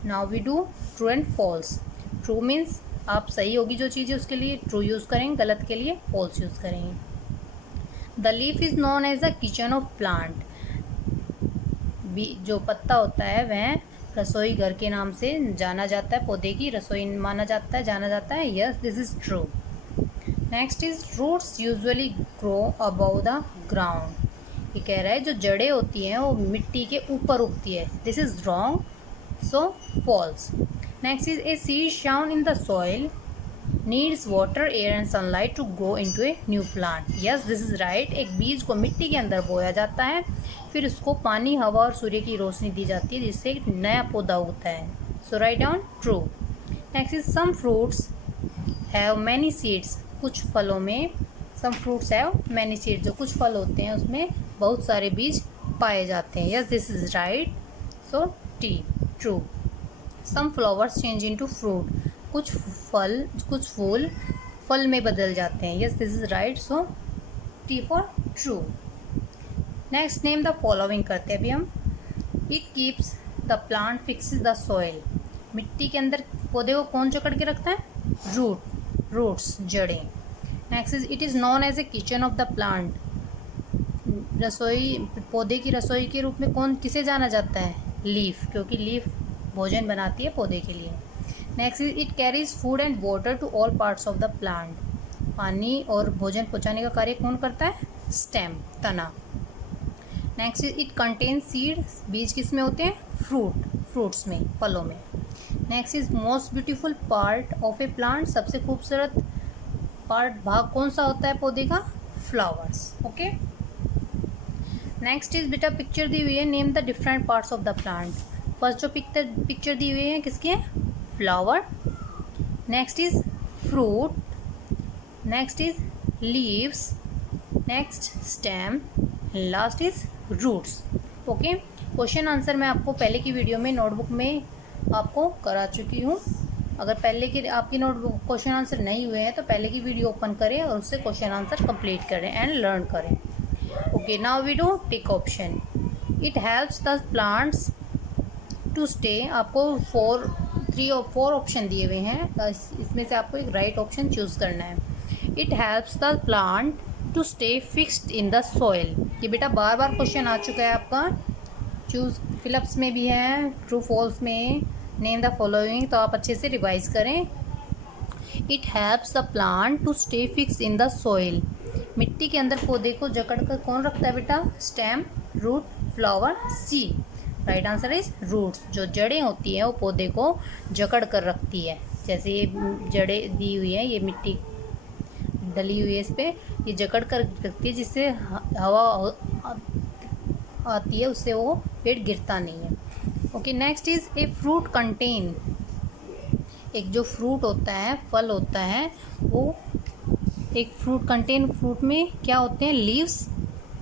Now we do true and false. True means आप सही होगी जो चीज़ है उसके लिए ट्रू यूज़ करेंगे, गलत के लिए फॉल्स यूज़ करेंगे। The leaf is known as the kitchen of plant. जो पत्ता होता है वह रसोई घर के नाम से जाना जाता है, पौधे की रसोई माना जाता है, जाना जाता है। Yes, this is true. Next is roots usually grow above the ground. ये कह रहा है जो जड़ें होती हैं वो मिट्टी के ऊपर उगती है। This is wrong, so false. Next is a seed sown in the soil needs water, air and sunlight to grow into a new plant. Yes, this is right. एक बीज को मिट्टी के अंदर बोया जाता है, फिर उसको पानी, हवा और सूर्य की रोशनी दी जाती है जिससे एक नया पौधा उगता है। So write down true. Next is some fruits have many seeds. कुछ फलों में some fruits have many seeds. जो कुछ फल होते हैं उसमें बहुत सारे बीज पाए जाते हैं। Yes, this is right, so T true. Some flowers change into fruit. कुछ फूल फल में बदल जाते हैं। Yes, this is right, so T for true. Next name the following करते हैं अभी हम। It keeps the plant fixes the soil. मिट्टी के अंदर पौधे को कौन जकड़ के रखता है? रूट्स, जड़ें। Next is it is known as a kitchen of the plant. रसोई, पौधे की रसोई के रूप में किसे जाना जाता है? लीफ, क्योंकि लीफ भोजन बनाती है पौधे के लिए। Next is it carries food and water to all parts of the plant. पानी और भोजन पहुँचाने का कार्य कौन करता है? स्टेम, तना। Next is it contain seed, बीज किस में होते हैं? फ्रूट्स में, फलों में। Next is most beautiful part of a plant, सबसे खूबसूरत भाग कौन सा होता है पौधे का? फ्लावर्स। ओके, नेक्स्ट इज बेटा पिक्चर दी हुई है, name the different parts of the plant. First जो पिक्चर दी हुई है किसकी है? Flower. Next is fruit, next is leaves, next stem, last is roots. Okay, question answer मैं आपको पहले की वीडियो में नोटबुक में आपको करा चुकी हूँ। अगर पहले की आपकी नोटबुक क्वेश्चन आंसर नहीं हुए हैं तो पहले की वीडियो ओपन करें और उससे क्वेश्चन आंसर कंप्लीट करें एंड लर्न करें। Okay, now we do tick option. It helps the plants to stay. आपको 4 ऑप्शन दिए हुए हैं, इसमें से आपको एक राइट ऑप्शन चूज़ करना है। It helps the plant to stay fixed in the soil. ये बेटा बार बार क्वेश्चन आ चुका है आपका, चूज फिलअप्स में भी है, ट्रू फॉल्स में, नेम द फॉलोइंग, तो आप अच्छे से रिवाइज करें। It helps the plant to stay fix in the soil. मिट्टी के अंदर पौधे को जकड़ कर कौन रखता है बेटा? Stem, root, flower, seed. Right answer is roots. जो जड़ें होती हैं वो पौधे को जकड़ कर रखती है। जैसे ये जड़ें दी हुई है, ये मिट्टी डली हुई है इस पर, ये जकड़ कर रखती है, जिससे हवा आती है, उससे वो पेड़ गिरता नहीं है। Okay, next is a fruit contain. एक जो फ्रूट होता है, फल होता है, वो एक फ्रूट कंटेन, फ्रूट में क्या होते हैं? लीव्स,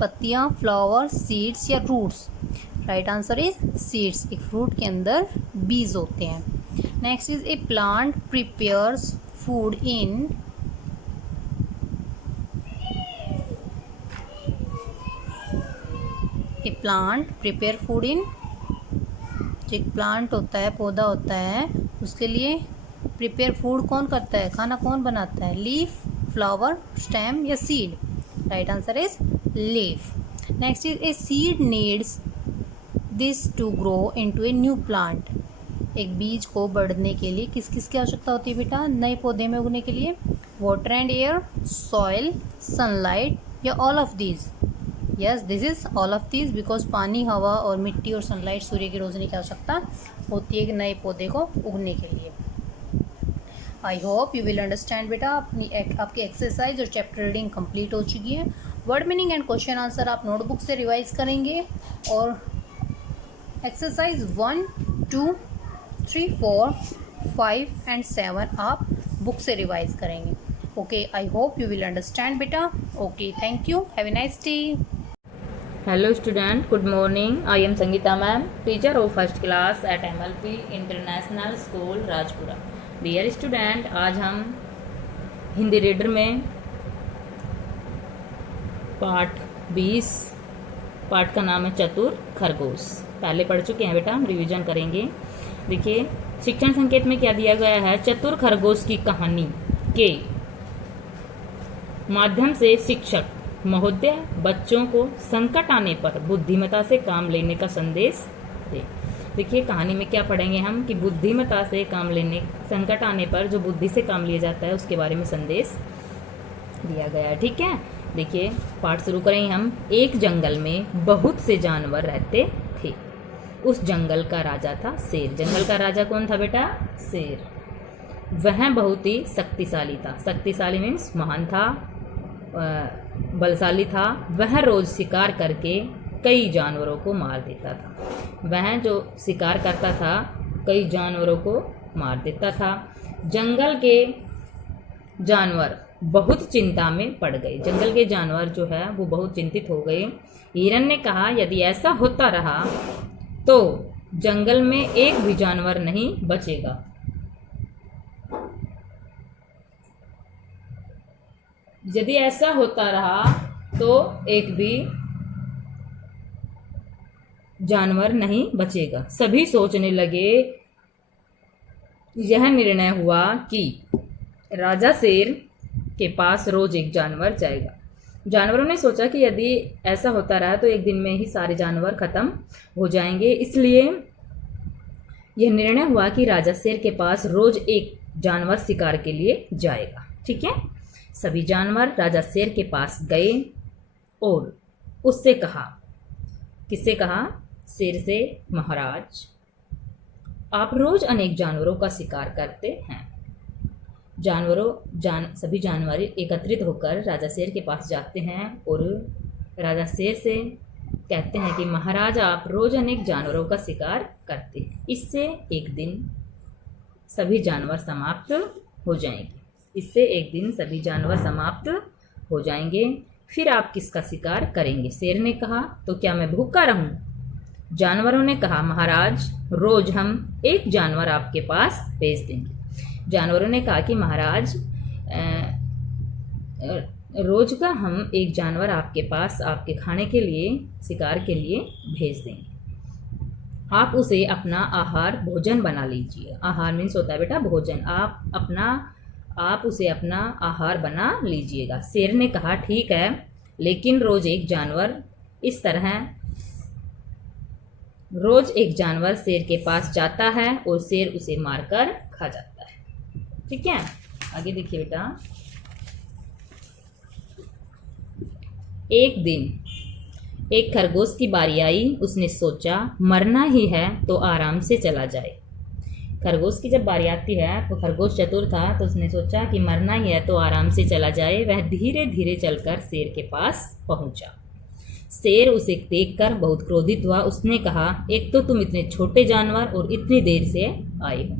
पत्तियाँ, फ्लावर, सीड्स या roots. Right answer is seeds. एक फ्रूट के अंदर बीज होते हैं। Next is a plant prepares food in. A plant prepare food in. जो एक प्लांट होता है, पौधा होता है, उसके लिए प्रिपेयर फूड कौन करता है? खाना कौन बनाता है? लीफ, फ्लावर, स्टेम या seed. Right answer is leaf. Next is a seed needs this to grow into a new plant. एक बीज को बढ़ने के लिए किस किस की आवश्यकता होती है बेटा? नए पौधे में उगने के लिए water and air, soil, sunlight या all of these. Yes, this is all of these, because पानी, हवा और मिट्टी और सनलाइट, सूर्य की रोशनी की आवश्यकता होती है कि नए पौधे को उगने के लिए। आई होप यू विल अंडरस्टैंड बेटा। आपकी एक्सरसाइज और चैप्टर रीडिंग कंप्लीट हो चुकी है। Word meaning and question answer आप नोटबुक से रिवाइज करेंगे और एक्सरसाइज 1, 2, 3, 4, 5 एंड 7 आप बुक से रिवाइज करेंगे। Okay, I hope you will understand बेटा। Okay, thank you, have a nice day. Hello student, good morning. I am Sangeeta ma'am, teacher of first class at MLP International School Rajpura. Dear student, आज हम हिंदी रीडर में पाठ 20, पाठ का नाम है चतुर खरगोश। पहले पढ़ चुके हैं बेटा, हम रिवीजन करेंगे। देखिए शिक्षण संकेत में क्या दिया गया है? चतुर खरगोश की कहानी के माध्यम से शिक्षक महोदय बच्चों को संकट आने पर बुद्धिमत्ता से काम लेने का संदेश दे। देखिए कहानी में क्या पढ़ेंगे हम कि बुद्धिमत्ता से काम लेने, संकट आने पर जो बुद्धि से काम लिया जाता है उसके बारे में संदेश दिया गया है। ठीक है, देखिए पाठ शुरू करेंगे हम। एक जंगल में बहुत से जानवर रहते थे। उस जंगल का राजा था शेर। जंगल का राजा कौन था बेटा? शेर। वह बहुत ही शक्तिशाली था। शक्तिशाली मीन्स महान था, बलशाली था। वह रोज शिकार करके कई जानवरों को मार देता था। वह जो शिकार करता था कई जानवरों को मार देता था। जंगल के जानवर बहुत चिंता में पड़ गए। जंगल के जानवर जो है वो बहुत चिंतित हो गए। हिरन ने कहा यदि ऐसा होता रहा तो जंगल में एक भी जानवर नहीं बचेगा। यदि ऐसा होता रहा तो एक भी जानवर नहीं बचेगा। सभी सोचने लगे। यह निर्णय हुआ कि राजा शेर के पास रोज एक जानवर जाएगा। जानवरों ने सोचा कि यदि ऐसा होता रहा तो एक दिन में ही सारे जानवर खत्म हो जाएंगे, इसलिए यह निर्णय हुआ कि राजा शेर के पास रोज एक जानवर शिकार के लिए जाएगा। ठीक है, सभी जानवर राजा शेर के पास गए और उससे कहा, किससे कहा? शेर से, महाराज आप रोज अनेक जानवरों का शिकार करते हैं। सभी जानवर एकत्रित होकर राजा शेर के पास जाते हैं और राजा शेर से कहते हैं कि महाराज आप रोज अनेक जानवरों का शिकार करते हैं, इससे एक दिन सभी जानवर समाप्त हो जाएंगे। इससे एक दिन सभी जानवर समाप्त हो जाएंगे, फिर आप किसका शिकार करेंगे? शेर ने कहा, तो क्या मैं भूखा रहूं? जानवरों ने कहा, महाराज रोज हम एक जानवर आपके पास भेज देंगे। जानवरों ने कहा कि महाराज रोज का हम एक जानवर आपके पास आपके खाने के लिए, शिकार के लिए भेज देंगे। आप उसे अपना आहार, भोजन बना लीजिए। आहार मीन्स होता है बेटा भोजन। आप उसे अपना आहार बना लीजिएगा। शेर ने कहा, ठीक है, लेकिन रोज एक जानवर शेर के पास जाता है और शेर उसे मारकर खा जाता है। ठीक है, आगे देखिए बेटा। एक दिन एक खरगोश की बारी आई। उसने सोचा मरना ही है तो आराम से चला जाए। खरगोश की जब बारी आती है तो खरगोश चतुर था, तो उसने सोचा कि मरना ही है तो आराम से चला जाए। वह धीरे धीरे चलकर शेर के पास पहुंचा। शेर उसे देखकर बहुत क्रोधित हुआ। उसने कहा, एक तो तुम इतने छोटे जानवर और इतनी देर से आए हो।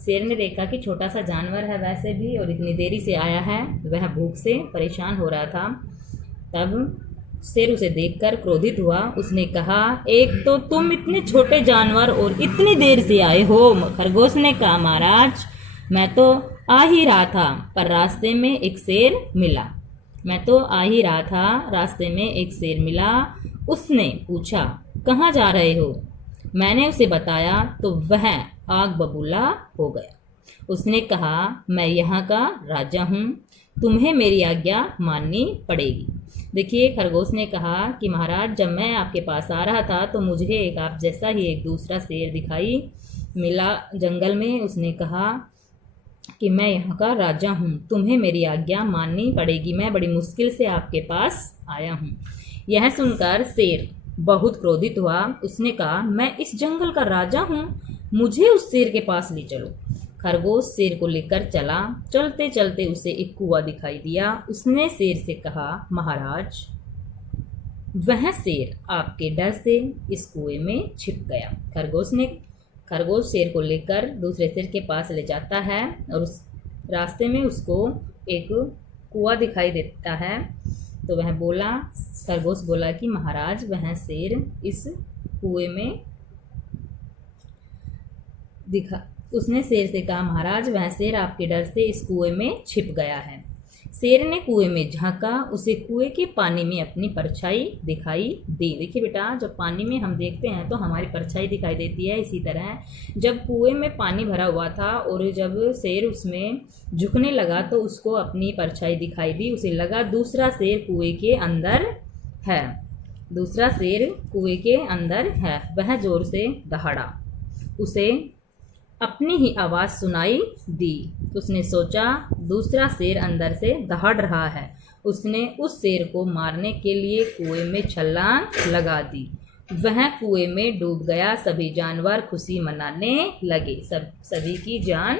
शेर ने देखा कि छोटा सा जानवर है वैसे भी और इतनी देरी से आया है। वह भूख से परेशान हो रहा था। तब शेर उसे देखकर क्रोधित हुआ। उसने कहा, एक तो तुम इतने छोटे जानवर और इतनी देर से आए हो। खरगोश ने कहा, महाराज मैं तो आ ही रहा था पर रास्ते में एक शेर मिला। उसने पूछा, कहाँ जा रहे हो? मैंने उसे बताया तो वह आग बबूला हो गया। उसने कहा, मैं यहाँ का राजा हूँ, तुम्हें मेरी आज्ञा माननी पड़ेगी। देखिए, खरगोश ने कहा कि महाराज जब मैं आपके पास आ रहा था तो मुझे आप जैसा ही एक दूसरा शेर दिखाई मिला जंगल में। उसने कहा कि मैं यहाँ का राजा हूँ, तुम्हें मेरी आज्ञा माननी पड़ेगी, मैं बड़ी मुश्किल से आपके पास आया हूँ। यह सुनकर शेर बहुत क्रोधित हुआ। उसने कहा, मैं इस जंगल का राजा हूँ, मुझे उस शेर के पास ले चलो। खरगोश शेर को लेकर चला। चलते चलते उसे एक कुआं दिखाई दिया। उसने शेर से कहा, महाराज वह शेर आपके डर से इस कुएं में छिप गया। खरगोश शेर को लेकर दूसरे शेर के पास ले जाता है और उस रास्ते में उसको एक कुआं दिखाई देता है। तो खरगोश बोला कि महाराज वह शेर इस कुएं में उसने शेर से कहा, महाराज वह शेर आपके डर से इस कुएं में छिप गया है। शेर ने कुएं में झांका। उसे कुएं के पानी में अपनी परछाई दिखाई दी। देखिए बेटा, जब पानी में हम देखते हैं तो हमारी परछाई दिखाई देती है। इसी तरह जब कुएं में पानी भरा हुआ था और जब शेर उसमें झुकने लगा तो उसको अपनी परछाई दिखाई दी। उसे लगा दूसरा शेर कुएं के अंदर है। वह जोर से दहाड़ा। उसे अपनी ही आवाज़ सुनाई दी। उसने सोचा दूसरा शेर अंदर से दहाड़ रहा है। उसने उस शेर को मारने के लिए कुएं में छलांग लगा दी। वह कुएं में डूब गया। सभी जानवर खुशी मनाने लगे। सभी की जान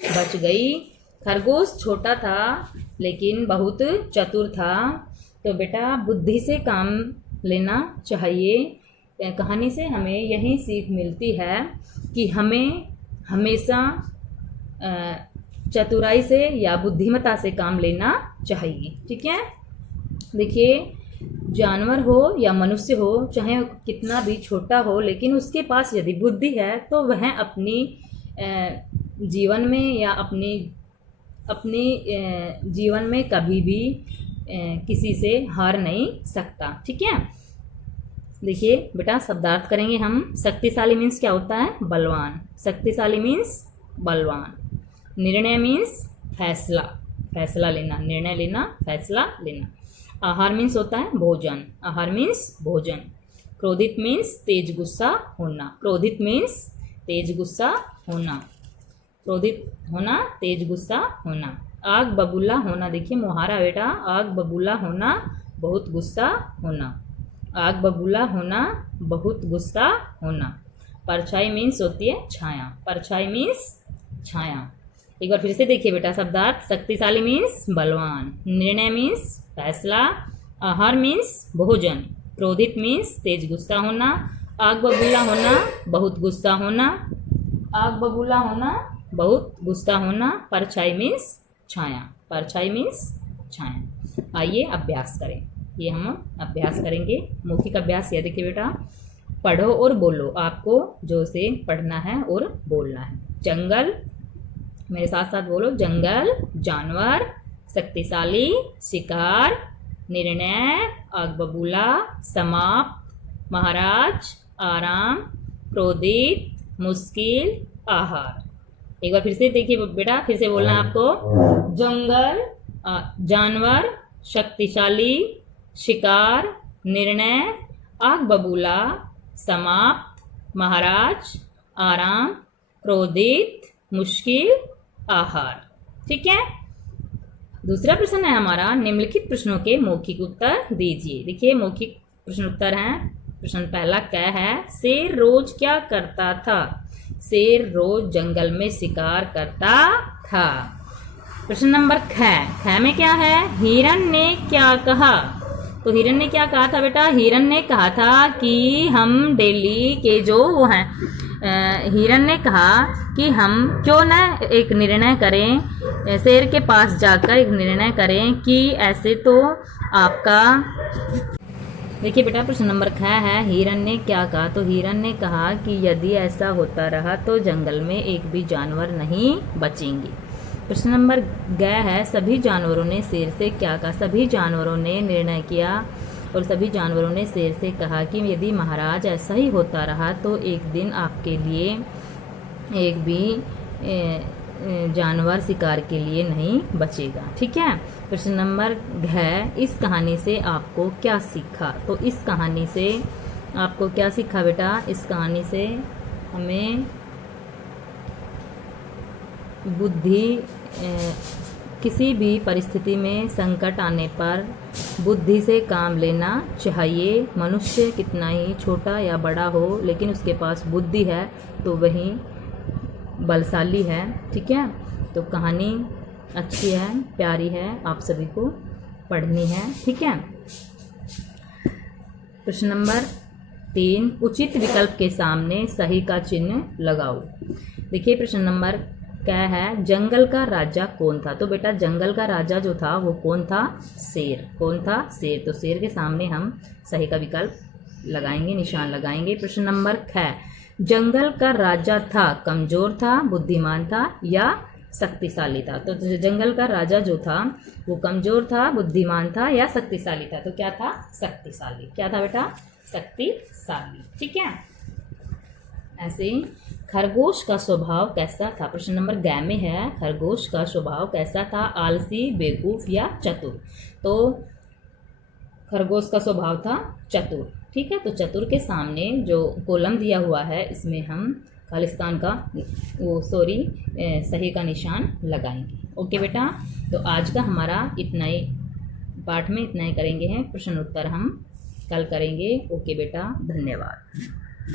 बच गई। खरगोश छोटा था लेकिन बहुत चतुर था। तो बेटा बुद्धि से काम लेना चाहिए। कहानी से हमें यही सीख मिलती है कि हमें हमेशा चतुराई से या बुद्धिमत्ता से काम लेना चाहिए। ठीक है, देखिए जानवर हो या मनुष्य हो, चाहे कितना भी छोटा हो, लेकिन उसके पास यदि बुद्धि है तो वह अपनी जीवन में या अपनी जीवन में कभी भी किसी से हार नहीं सकता। ठीक है, देखिए बेटा शब्दार्थ करेंगे हम। शक्तिशाली मीन्स क्या होता है? बलवान। शक्तिशाली मीन्स बलवान। निर्णय मीन्स फैसला लेना, निर्णय लेना, फैसला लेना। आहार मीन्स होता है भोजन। आहार मीन्स भोजन। क्रोधित मीन्स तेज गुस्सा होना। क्रोधित मीन्स तेज गुस्सा होना, क्रोधित होना, तेज गुस्सा होना। आग बबूला होना, देखिए मुहारा बेटा, आग बबूला होना, बहुत गुस्सा होना। आग बबूला होना, बहुत गुस्सा होना। परछाई मीन्स होती है छाया, परछाई मीन्स छाया। एक बार फिर से देखिए बेटा शब्दार्थ। शक्तिशाली मीन्स बलवान, निर्णय मीन्स फैसला, आहार मीन्स भोजन, क्रोधित मीन्स तेज गुस्सा होना, आग बबूला होना, बहुत गुस्सा होना, आग बबूला होना, बहुत गुस्सा होना। परछाई मीन्स छाया, परछाई मीन्स छाया। आइए अभ्यास करें, ये हम अभ्यास करेंगे। मौखिक अभ्यास ये देखिए बेटा, पढ़ो और बोलो, आपको जो से पढ़ना है और बोलना है। जंगल, मेरे साथ साथ बोलो, जंगल, जानवर, शक्तिशाली, शिकार, निर्णय, आग बबूला, समाप्त, महाराज, आराम, क्रोधित, मुश्किल, आहार। एक बार फिर से देखिए बेटा, फिर से बोलना है आपको। जंगल, जानवर, शक्तिशाली, शिकार, निर्णय, आग बबूला, समाप्त, महाराज, आराम, क्रोधित, मुश्किल, आहार। ठीक है। दूसरा प्रश्न है हमारा, निम्नलिखित प्रश्नों के मौखिक उत्तर दीजिए। देखिए मौखिक प्रश्न उत्तर हैं। प्रश्न पहला क्या है, शेर रोज क्या करता था? शेर रोज जंगल में शिकार करता था। प्रश्न नंबर ख में क्या है, हिरन ने क्या कहा? तो हिरन ने क्या कहा था बेटा? हिरन ने कहा था कि हम डेली के जो वो हैं, हिरन ने कहा कि हम क्यों न एक निर्णय करें, शेर के पास जाकर एक निर्णय करें कि ऐसे तो आपका। देखिए बेटा प्रश्न नंबर ख है, हिरन ने क्या कहा? तो हिरन ने कहा कि यदि ऐसा होता रहा तो जंगल में एक भी जानवर नहीं बचेंगे। प्रश्न नंबर ग है, सभी जानवरों ने शेर से क्या कहा? सभी जानवरों ने निर्णय किया और सभी जानवरों ने शेर से कहा कि यदि महाराज ऐसा ही होता रहा तो एक दिन आपके लिए एक भी जानवर शिकार के लिए नहीं बचेगा। ठीक है। प्रश्न नंबर घ, इस कहानी से आपको क्या सीखा? तो इस कहानी से आपको क्या सीखा बेटा? इस कहानी से हमें बुद्धि, किसी भी परिस्थिति में संकट आने पर बुद्धि से काम लेना चाहिए। मनुष्य कितना ही छोटा या बड़ा हो, लेकिन उसके पास बुद्धि है तो वही बलशाली है। ठीक है। तो कहानी अच्छी है, प्यारी है, आप सभी को पढ़नी है। ठीक है। प्रश्न नंबर 3, उचित विकल्प के सामने सही का चिन्ह लगाओ। देखिए प्रश्न नंबर क्या है, जंगल का राजा कौन था? तो बेटा जंगल का राजा जो था वो कौन था? शेर। कौन था? शेर। तो शेर के सामने हम सही का विकल्प लगाएंगे, निशान लगाएंगे। प्रश्न नंबर ख, जंगल का राजा था, कमजोर था, बुद्धिमान था या शक्तिशाली था? तो जंगल का राजा जो था वो कमजोर था, बुद्धिमान था या शक्तिशाली था? तो क्या था? शक्तिशाली। क्या था बेटा? शक्तिशाली। ठीक है। ऐसे ही खरगोश का स्वभाव कैसा था? प्रश्न नंबर ग में है, खरगोश का स्वभाव कैसा था? आलसी, बेवकूफ या चतुर? तो खरगोश का स्वभाव था चतुर। ठीक है। तो चतुर के सामने जो कॉलम दिया हुआ है इसमें हम खालिस्तान का सही का निशान लगाएंगे। ओके बेटा। तो आज का हमारा इतना ही पाठ में इतना ही करेंगे हैं, प्रश्न उत्तर हम कल करेंगे। ओके बेटा, धन्यवाद।